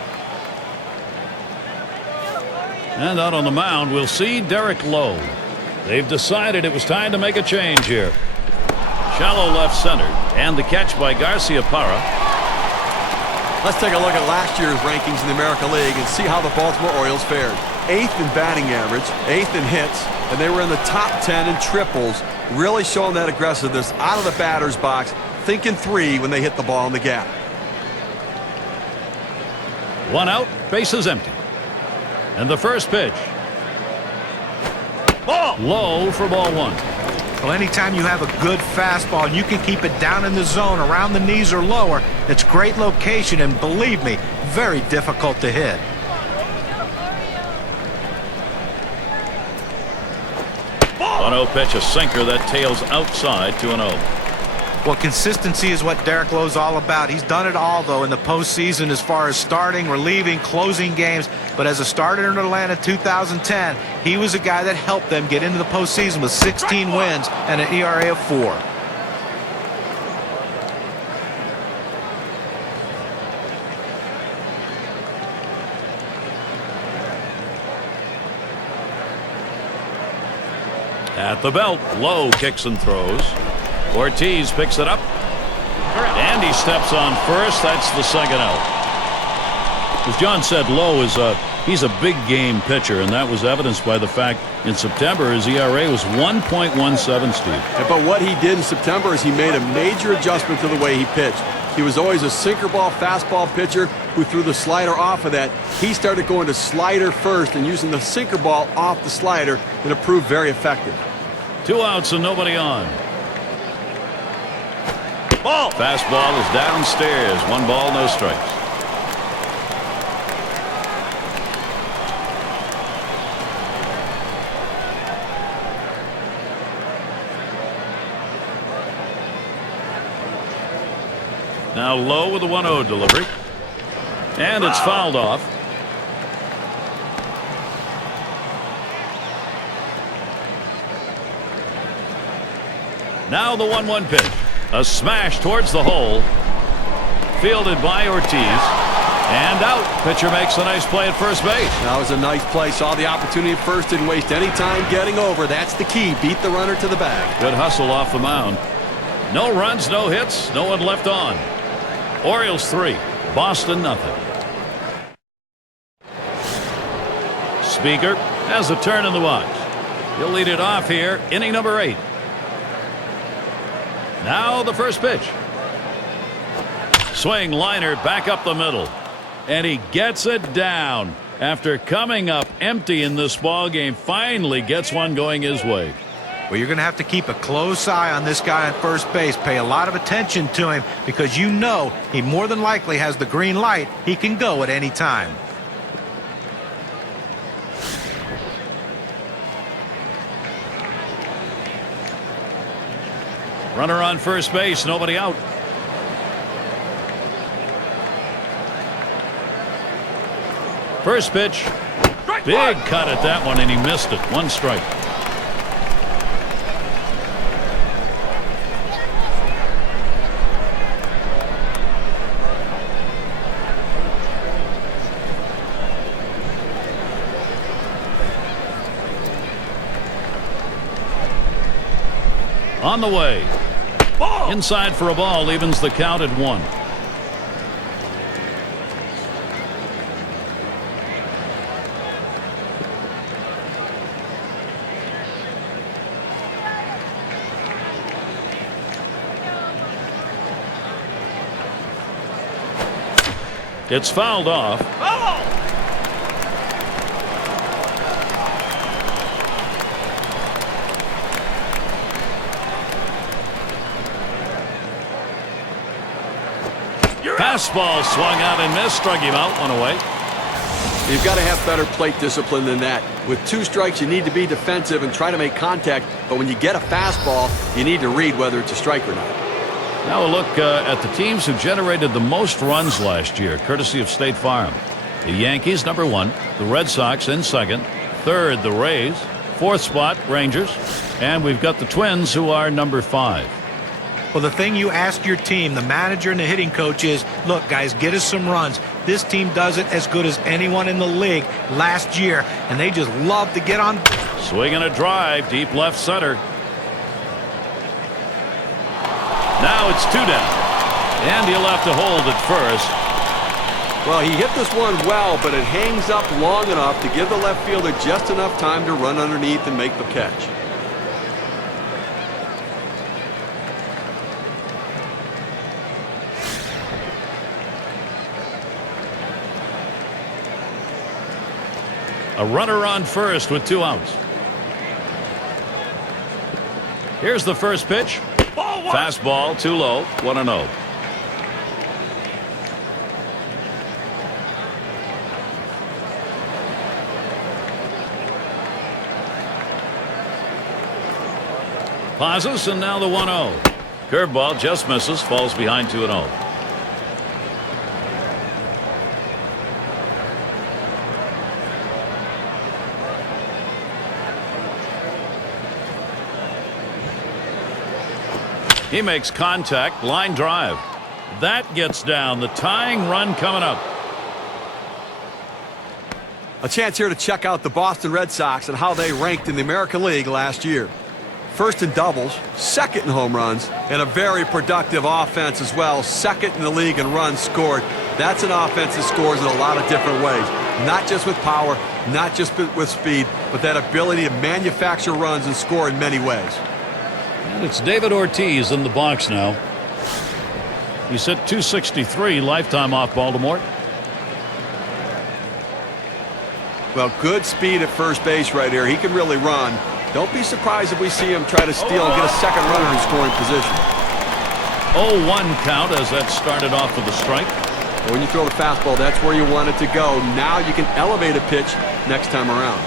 And out on the mound, we'll see Derek Lowe. They've decided it was time to make a change here. Shallow left center, and the catch by Garcia Parra. Let's take a look at last year's rankings in the American League and see how the Baltimore Orioles fared. 8th in batting average, 8th in hits, and they were in the top 10 in triples, really showing that aggressiveness out of the batter's box, thinking 3 when they hit the ball in the gap. 1 out, bases empty. And the first pitch. Ball. Low for ball 1. Well, anytime you have a good fastball and you can keep it down in the zone around the knees or lower, it's great location and, believe me, very difficult to hit. Ball. 1-0 pitch, a sinker that tails outside, 2-0. Well, consistency is what Derek Lowe's all about. He's done it all, though, in the postseason as far as starting, relieving, closing games. But as a starter in Atlanta in 2010, he was a guy that helped them get into the postseason with 16 wins and an ERA of 4. At the belt, Lowe kicks and throws. Ortiz picks it up. And he steps on first. That's the second out. As John said, Lowe is he's a big game pitcher, and that was evidenced by the fact in September his ERA was 1.17, Steve. But what he did in September is he made a major adjustment to the way he pitched. He was always a sinker ball, fastball pitcher who threw the slider off of that. He started going to slider first and using the sinker ball off the slider, and it proved very effective. 2 outs and nobody on. Ball. Fastball is downstairs. 1 ball, no strikes. Now Lowe with a 1-0 delivery. And it's fouled off. Now the 1-1 pitch. A smash towards the hole. Fielded by Ortiz. And out. Pitcher makes a nice play at first base. That was a nice play. Saw the opportunity at first. Didn't waste any time getting over. That's the key. Beat the runner to the bag. Good hustle off the mound. No runs, no hits, no one left on. Orioles 3, Boston nothing. Speaker has a turn in the box. He'll lead it off here, inning number 8. Now the first pitch. Swing liner back up the middle. And he gets it down. After coming up empty in this ball game, finally gets one going his way. Well, you're going to have to keep a close eye on this guy on first base. Pay a lot of attention to him because you know he more than likely has the green light. He can go at any time. Runner on first base, nobody out. First pitch. Big cut at that one, and he missed it. 1 strike. On the way. Ball. Inside for a ball, evens the count at 1. It's fouled off. Ball. Fastball swung out and missed. Struck him out. 1 away. You've got to have better plate discipline than that. With 2 strikes, you need to be defensive and try to make contact. But when you get a fastball, you need to read whether it's a strike or not. Now a look at the teams who generated the most runs last year, courtesy of State Farm. The Yankees, number 1. The Red Sox in second. Third, the Rays. 4th spot, Rangers. And we've got the Twins, who are number 5. Well, the thing you ask your team, the manager and the hitting coach, is, look, guys, get us some runs. This team does it as good as anyone in the league last year, and they just love to get on. Swinging a drive, deep left center. Now it's 2 down. And he'll have to hold at first. Well, he hit this one well, but it hangs up long enough to give the left fielder just enough time to run underneath and make the catch. A runner on first with 2 outs. Here's the first pitch. Fastball too low. 1-0. Pauses, and now the 1-0. Curveball just misses. Falls behind 2-0. He makes contact. Line drive. That gets down. The tying run coming up. A chance here to check out the Boston Red Sox and how they ranked in the American League last year. first in doubles, second in home runs, and a very productive offense as well. Second in the league in runs scored. That's an offense that scores in a lot of different ways. Not just with power, not just with speed, but that ability to manufacture runs and score in many ways. And it's David Ortiz in the box now. He's hit .263 lifetime off Baltimore. Well, good speed at first base right here. He can really run. Don't be surprised if we see him try to steal and get a second runner in scoring position. 0-1 count as that started off with a strike. When you throw the fastball, that's where you want it to go. Now you can elevate a pitch next time around.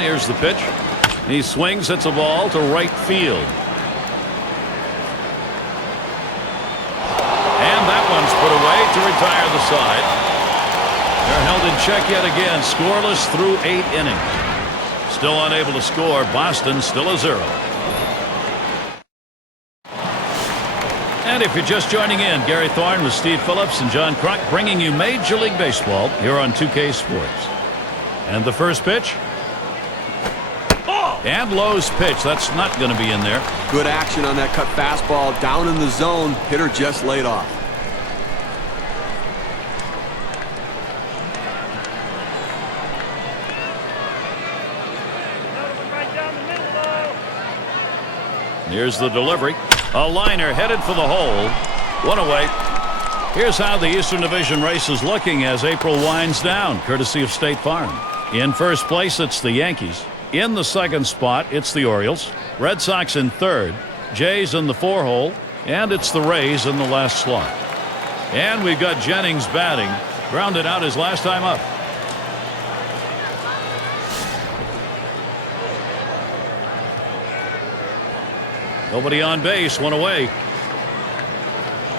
Here's the pitch. He swings, hits a ball to right field. And that one's put away to retire the side. They're held in check yet again, scoreless through 8 innings. Still unable to score. Boston still a 0. And if you're just joining in, Gary Thorne with Steve Phillips and John Kruk bringing you Major League Baseball here on 2K Sports. And the first pitch. And Lowe's pitch. That's not going to be in there. Good action on that cut fastball. Down in the zone. Hitter just laid off. Here's the delivery. A liner headed for the hole. One away. Here's how the Eastern Division race is looking as April winds down, courtesy of State Farm. In first place, it's the Yankees. In the second spot, it's the Orioles. Red Sox in third. Jays in the 4-hole. And it's the Rays in the last slot. And we've got Jennings batting. Grounded out his last time up. Nobody on base, one away.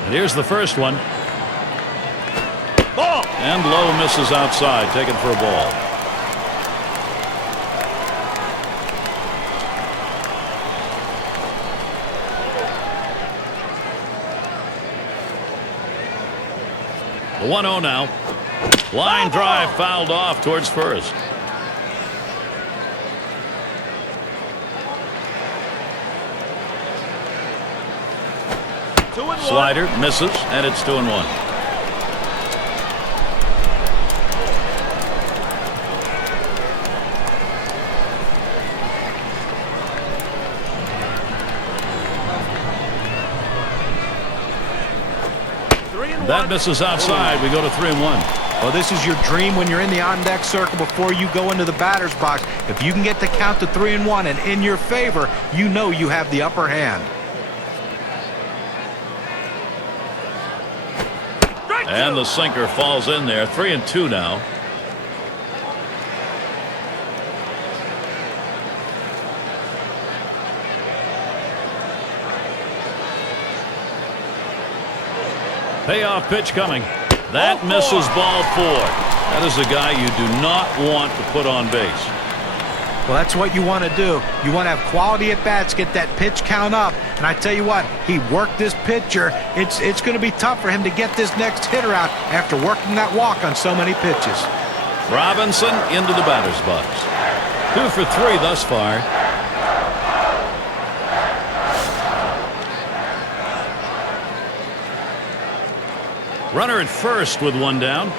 And here's the first one. Ball! And Lowe misses outside, taken for a ball. The 1-0 now. Line drive fouled off towards first. Slider misses, and it's 2-1. That misses outside. We go to 3-1. Well, this is your dream when you're in the on-deck circle before you go into the batter's box. If you can get the count to 3-1 and in your favor, you know you have the upper hand. And the sinker falls in there. 3-2 now. Payoff pitch coming. That misses ball 4. That is a guy you do not want to put on base. Well, that's what you want to do. You want to have quality at bats, get that pitch count up. And I tell you what, he worked this pitcher. It's going to be tough for him to get this next hitter out after working that walk on so many pitches. Robinson into the batter's box. 2 for 3 thus far. Runner at first with 1 down.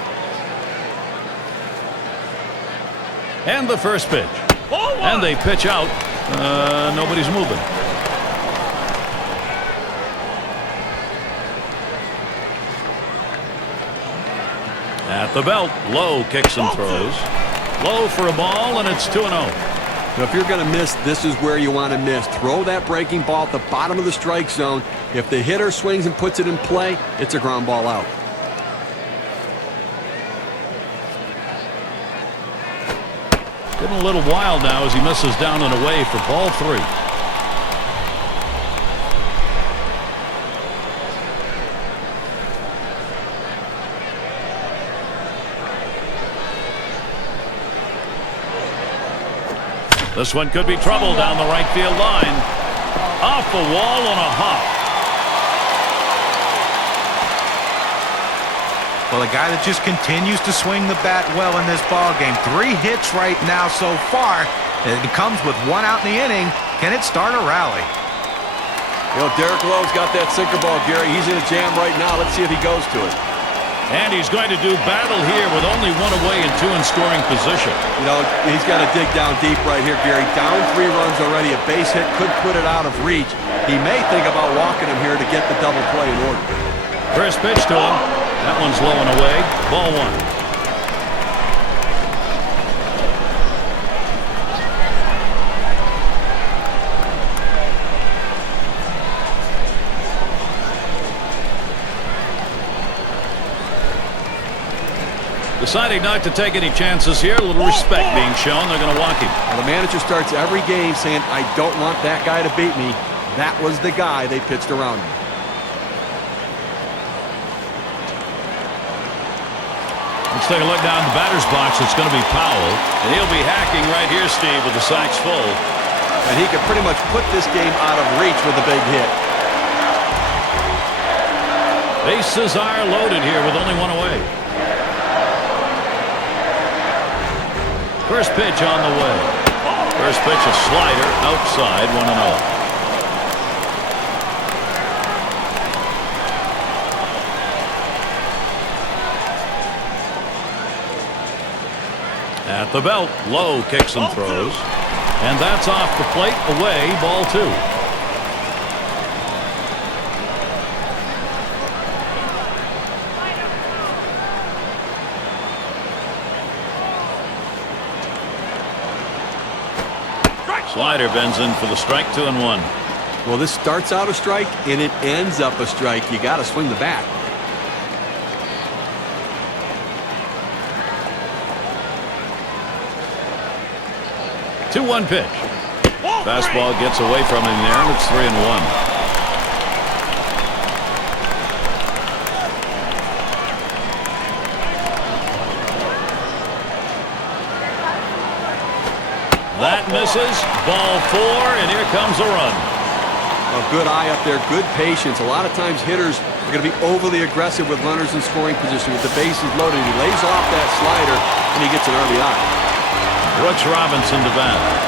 And the first pitch. And they pitch out. Nobody's moving. At the belt, Lowe kicks and throws. Lowe for a ball, and it's 2-0. Now, if you're going to miss, this is where you want to miss. Throw that breaking ball at the bottom of the strike zone. If the hitter swings and puts it in play, it's a ground ball out. Getting a little wild now as he misses down and away for ball 3. This one could be trouble down the right field line. Off the wall on a hop. Well, a guy that just continues to swing the bat well in this ball game. 3 hits right now so far. It comes with 1 out in the inning. Can it start a rally? You know, Derek Lowe's got that sinker ball, Gary. He's in a jam right now. Let's see if he goes to it. And he's going to do battle here with only 1 away and 2 in scoring position. You know, he's got to dig down deep right here, Gary. Down 3 runs already. A base hit could put it out of reach. He may think about walking him here to get the double play in order. First pitch to him. That one's low and away. Ball 1. Deciding not to take any chances here. A little respect being shown. They're going to walk him. Well, the manager starts every game saying, I don't want that guy to beat me. That was the guy they pitched around him. Let's take a look down the batter's box. It's going to be Powell. And he'll be hacking right here, Steve, with the sacks full. And he could pretty much put this game out of reach with a big hit. Bases are loaded here with only 1 away. First pitch on the way. First pitch a slider outside 1-0. At the belt, Lowe kicks and throws. And that's off the plate, away, ball 2. Slider bends in for the strike, 2-1. Well, this starts out a strike and it ends up a strike. You got to swing the bat. Two-one pitch. Fastball gets away from him there, and it's 3-1. That misses. Ball 4, and here comes a run. A good eye up there, good patience. A lot of times hitters are going to be overly aggressive with runners in scoring position. With the bases loaded, he lays off that slider, and he gets an RBI. Brooks Robinson to bat.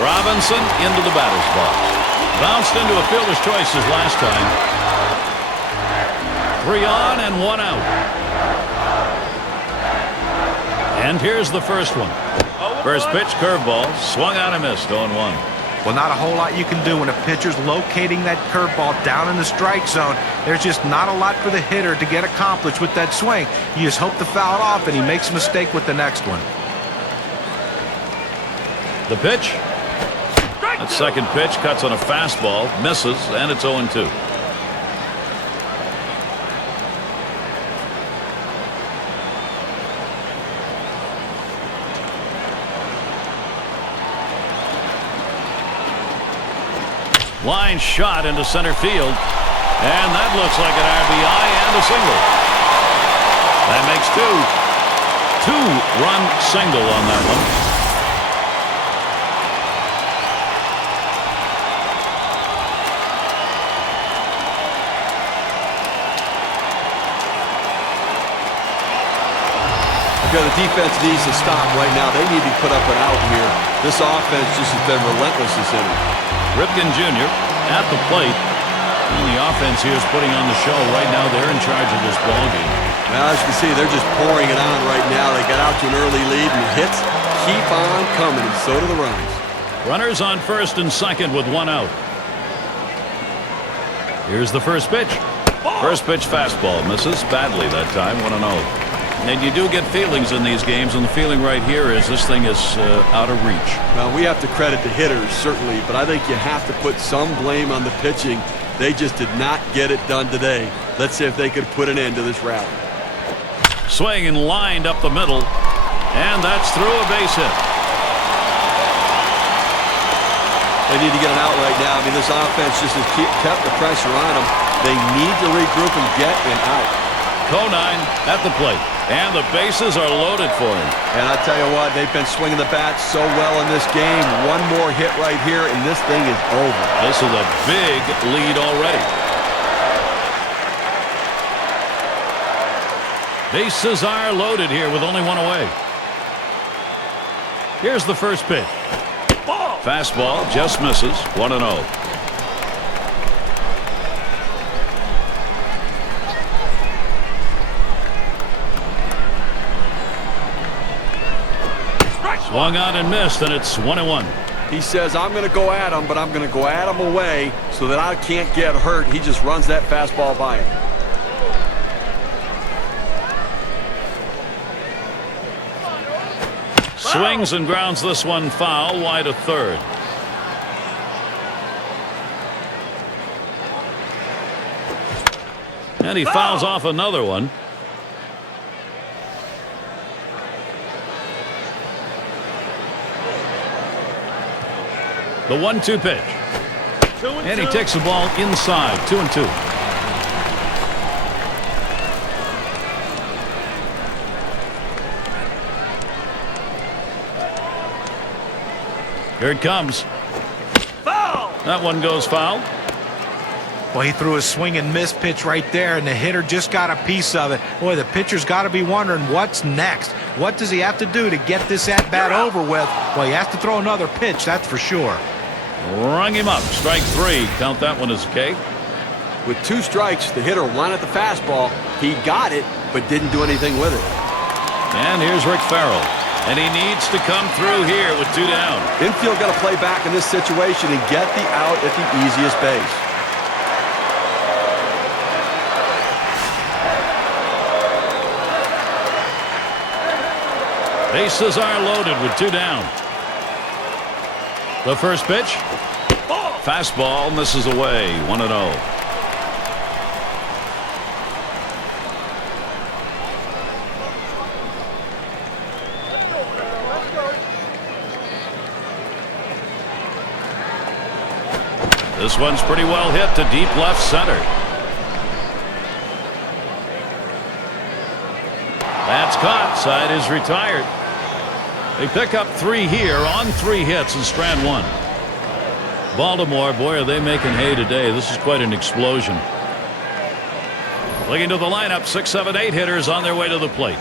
Robinson into the batter's box. Bounced into a fielder's choices last time. 3 on and 1 out. And here's the first one. First pitch, curveball, swung out and missed. 0-1. Well, not a whole lot you can do when a pitcher's locating that curveball down in the strike zone. There's just not a lot for the hitter to get accomplished with that swing. You just hope to foul it off and he makes a mistake with the next one. The pitch. That second pitch cuts on a fastball, misses, and it's 0-2. Line shot into center field, and that looks like an RBI and a single. That makes 2. 2-run single on that one. The defense needs to stop right now. They need to put up an out here. This offense just has been relentless this inning. Ripken Jr. at the plate. And the offense here is putting on the show. Right now, they're in charge of this ball game. Well, as you can see, they're just pouring it on right now. They got out to an early lead, and the hits keep on coming, and so do the runs. Runners on first and second with 1 out. Here's the first pitch. First pitch fastball misses badly that time. 1-0. And you do get feelings in these games, and the feeling right here is this thing is out of reach. Well, we have to credit the hitters, certainly, but I think you have to put some blame on the pitching. They just did not get it done today. Let's see if they could put an end to this rally. Swing and lined up the middle. And that's through a base hit. They need to get an out right now. I mean, this offense just has kept the pressure on them. They need to regroup and get an out. Conine at the plate. And the bases are loaded for him. And I tell you what, they've been swinging the bat so well in this game. One more hit right here, and this thing is over. This is a big lead already. Bases are loaded here with only one away. Here's the first pitch. Fastball just misses. 1-0. Swung on and missed, and it's 1-1. He says, I'm going to go at him, but I'm going to go at him away so that I can't get hurt. He just runs that fastball by him. Swings and grounds this one foul, wide of third. And he fouls off another one. The 1-2 pitch. And he takes the ball inside. 2-2. Here it comes. Foul! That one goes foul. Well, he threw a swing and miss pitch right there, and the hitter just got a piece of it. Boy, the pitcher's got to be wondering what's next. What does he have to do to get this at-bat over with? Well, he has to throw another pitch, that's for sure. Rung him up. Strike three. Count that one as a K. With 2 strikes, the hitter wanted the fastball. He got it, but didn't do anything with it. And here's Rick Farrell. And he needs to come through here with 2 down. Infield got to play back in this situation and get the out at the easiest base. Bases are loaded with 2 down. The first pitch. Fastball misses away. 1-0. This one's pretty well hit to deep left center. That's caught. Side is retired. They pick up 3 here on 3 hits and strand 1. Baltimore, boy, are they making hay today. This is quite an explosion. Looking to the lineup, 6, 7, 8 hitters on their way to the plate.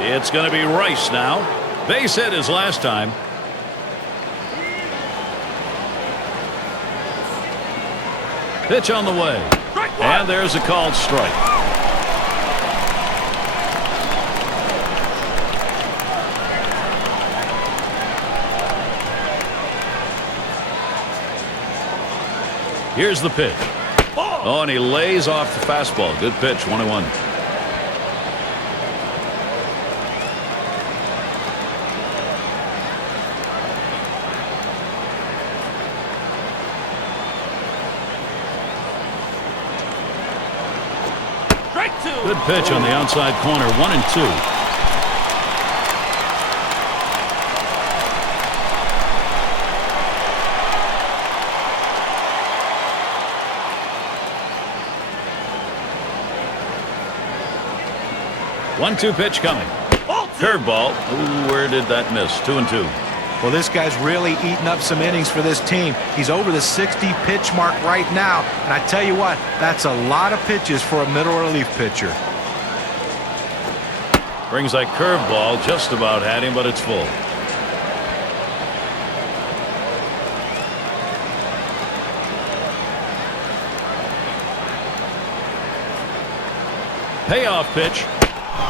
It's going to be Rice now. Base hit his last time. Pitch on the way. And there's a called strike. Here's the pitch. Oh, and he lays off the fastball. Good pitch. 1-1. Good pitch on the outside corner. 1-2. One-two pitch coming. Curveball. Ooh, where did that miss? 2-2. Well, this guy's really eating up some innings for this team. He's over the 60-pitch mark right now. And I tell you what, that's a lot of pitches for a middle relief pitcher. Brings that curveball. Just about had him, but it's full. Payoff pitch.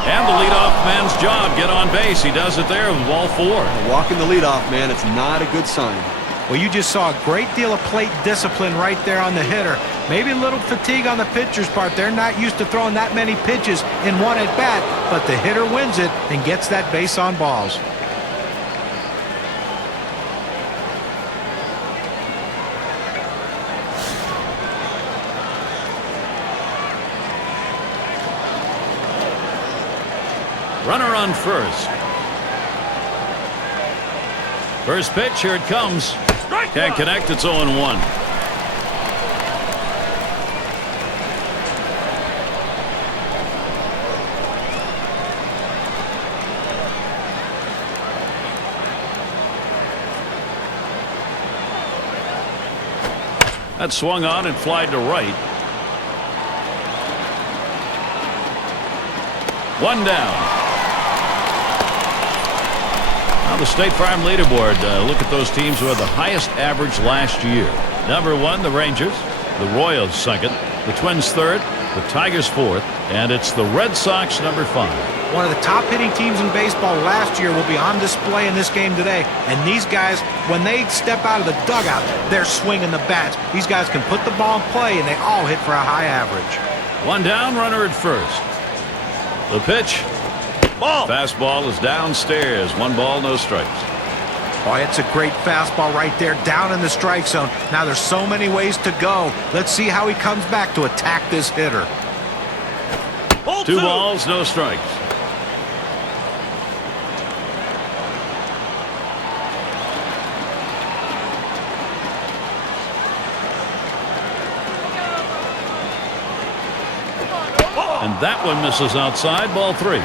And the leadoff man's job. Get on base. He does it there with ball 4. Walking the leadoff man, it's not a good sign. Well, you just saw a great deal of plate discipline right there on the hitter. Maybe a little fatigue on the pitcher's part. They're not used to throwing that many pitches in one at bat, but the hitter wins it and gets that base on balls. Runner on first. First pitch, here it comes. Can't connect, it's 0-1. That swung on and flied to right. One down. Now the State Farm leaderboard. Look at those teams who had the highest average last year. Number 1, the Rangers. The Royals second. The Twins third. The Tigers fourth. And it's the Red Sox number 5. One of the top hitting teams in baseball last year will be on display in this game today. And these guys, when they step out of the dugout, they're swinging the bats. These guys can put the ball in play, and they all hit for a high average. One down, runner at first. The pitch. Ball. Fastball is downstairs. 1 ball, no strikes. Boy, it's a great fastball right there down in the strike zone. Now there's so many ways to go. Let's see how he comes back to attack this hitter. 2 balls, no strikes. And that one misses outside. Ball 3.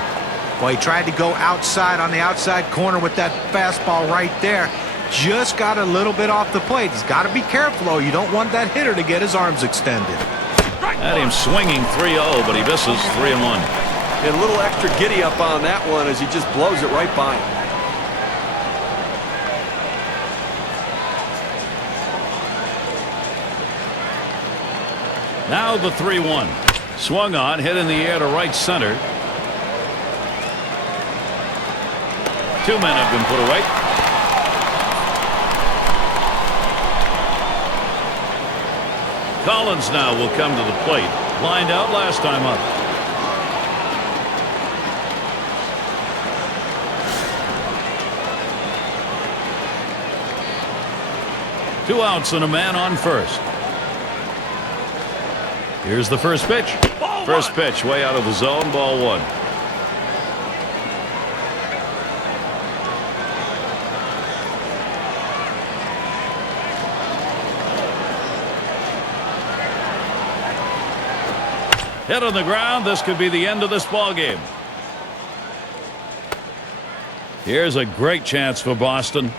Well, he tried to go outside on the outside corner with that fastball right there. Just got a little bit off the plate. He's got to be careful, though. You don't want that hitter to get his arms extended. Had him swinging 3-0, but he misses 3-1. And a little extra giddy up on that one as he just blows it right by him. Now the 3-1. Swung on, hit in the air to right center. 2 men have been put away. Collins now will come to the plate. Lined out last time up. Two outs and a man on first. Here's the first pitch. First pitch way out of the zone. Ball 1. Hit on the ground. This could be the end of this ball game. Here's a great chance for Boston.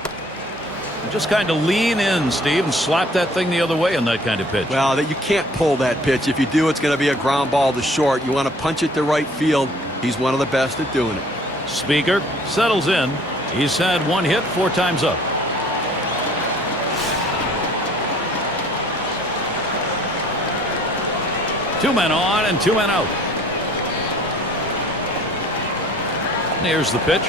Just kind of lean in, Steve, and slap that thing the other way on that kind of pitch. Well, you can't pull that pitch. If you do, it's going to be a ground ball to short. You want to punch it to right field. He's one of the best at doing it. Speaker settles in. He's had 1 hit 4 times up. Two men on and 2 men out. And here's the pitch.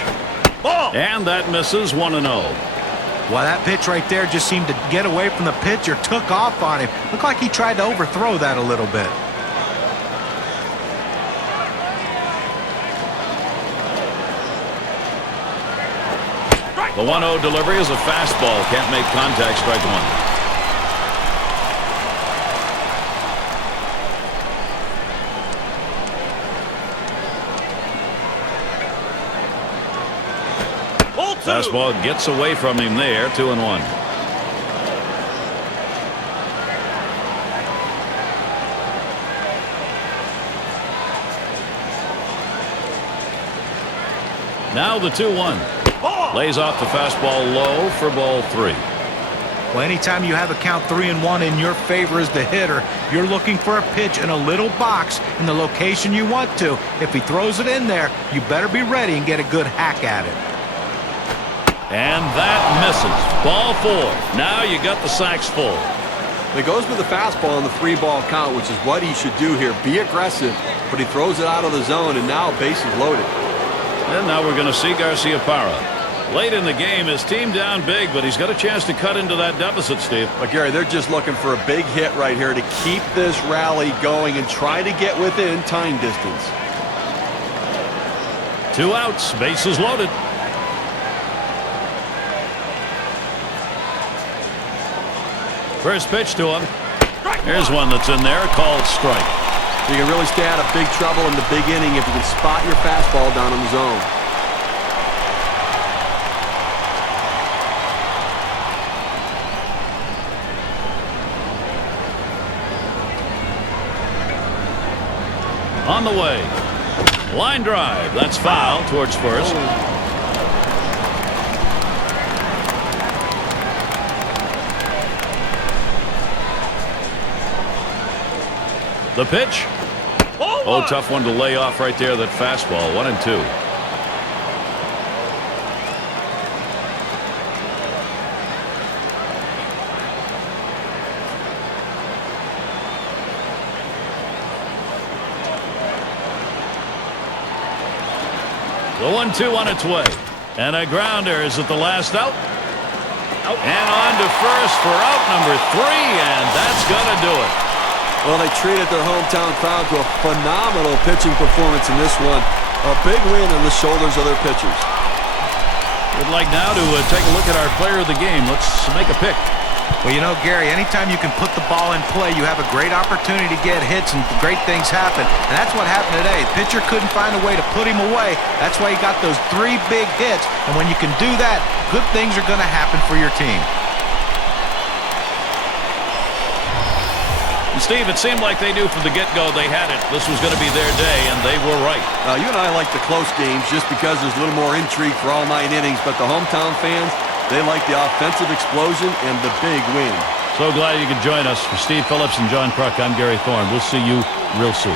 Ball. And that misses 1-0. Well, that pitch right there just seemed to get away from the pitcher, took off on him. Looked like he tried to overthrow that a little bit. The 1-0 delivery is a fastball. Can't make contact. Strike 1. Fastball gets away from him there. 2-1. Now the 2-1. Lays off the fastball low for ball 3. Well, anytime you have a count 3-1 in your favor as the hitter, you're looking for a pitch in a little box in the location you want to. If he throws it in there, you better be ready and get a good hack at it. And that misses. Ball 4. Now you got the sacks full. He goes with the fastball on the 3-ball count, which is what he should do here. Be aggressive, but he throws it out of the zone, and now bases loaded. And now we're going to see Garciaparra. Late in the game, his team down big, but he's got a chance to cut into that deficit, Steve. But, Gary, they're just looking for a big hit right here to keep this rally going and try to get within time distance. 2 outs, bases loaded. First pitch to him. Here's one that's in there, called strike. You can really stay out of big trouble in the big inning if you can spot your fastball down in the zone. On the way. Line drive. That's foul towards first. The pitch. Oh, tough one to lay off right there. That fastball. 1-2. The 1-2 on its way. And a grounder. Is it the last out? And on to first for out number 3, and that's going to do it. Well, they treated their hometown crowd to a phenomenal pitching performance in this one. A big win on the shoulders of their pitchers. We'd like now to take a look at our player of the game. Let's make a pick. Well, you know, Gary, anytime you can put the ball in play, you have a great opportunity to get hits and great things happen. And that's what happened today. The pitcher couldn't find a way to put him away. That's why he got those 3 big hits. And when you can do that, good things are going to happen for your team. And Steve, it seemed like they knew from the get-go they had it. This was going to be their day, and they were right. You and I like the close games just because there's a little more intrigue for all 9 innings. But the hometown fans, they like the offensive explosion and the big win. So glad you could join us. For Steve Phillips and John Kruk, I'm Gary Thorne. We'll see you real soon.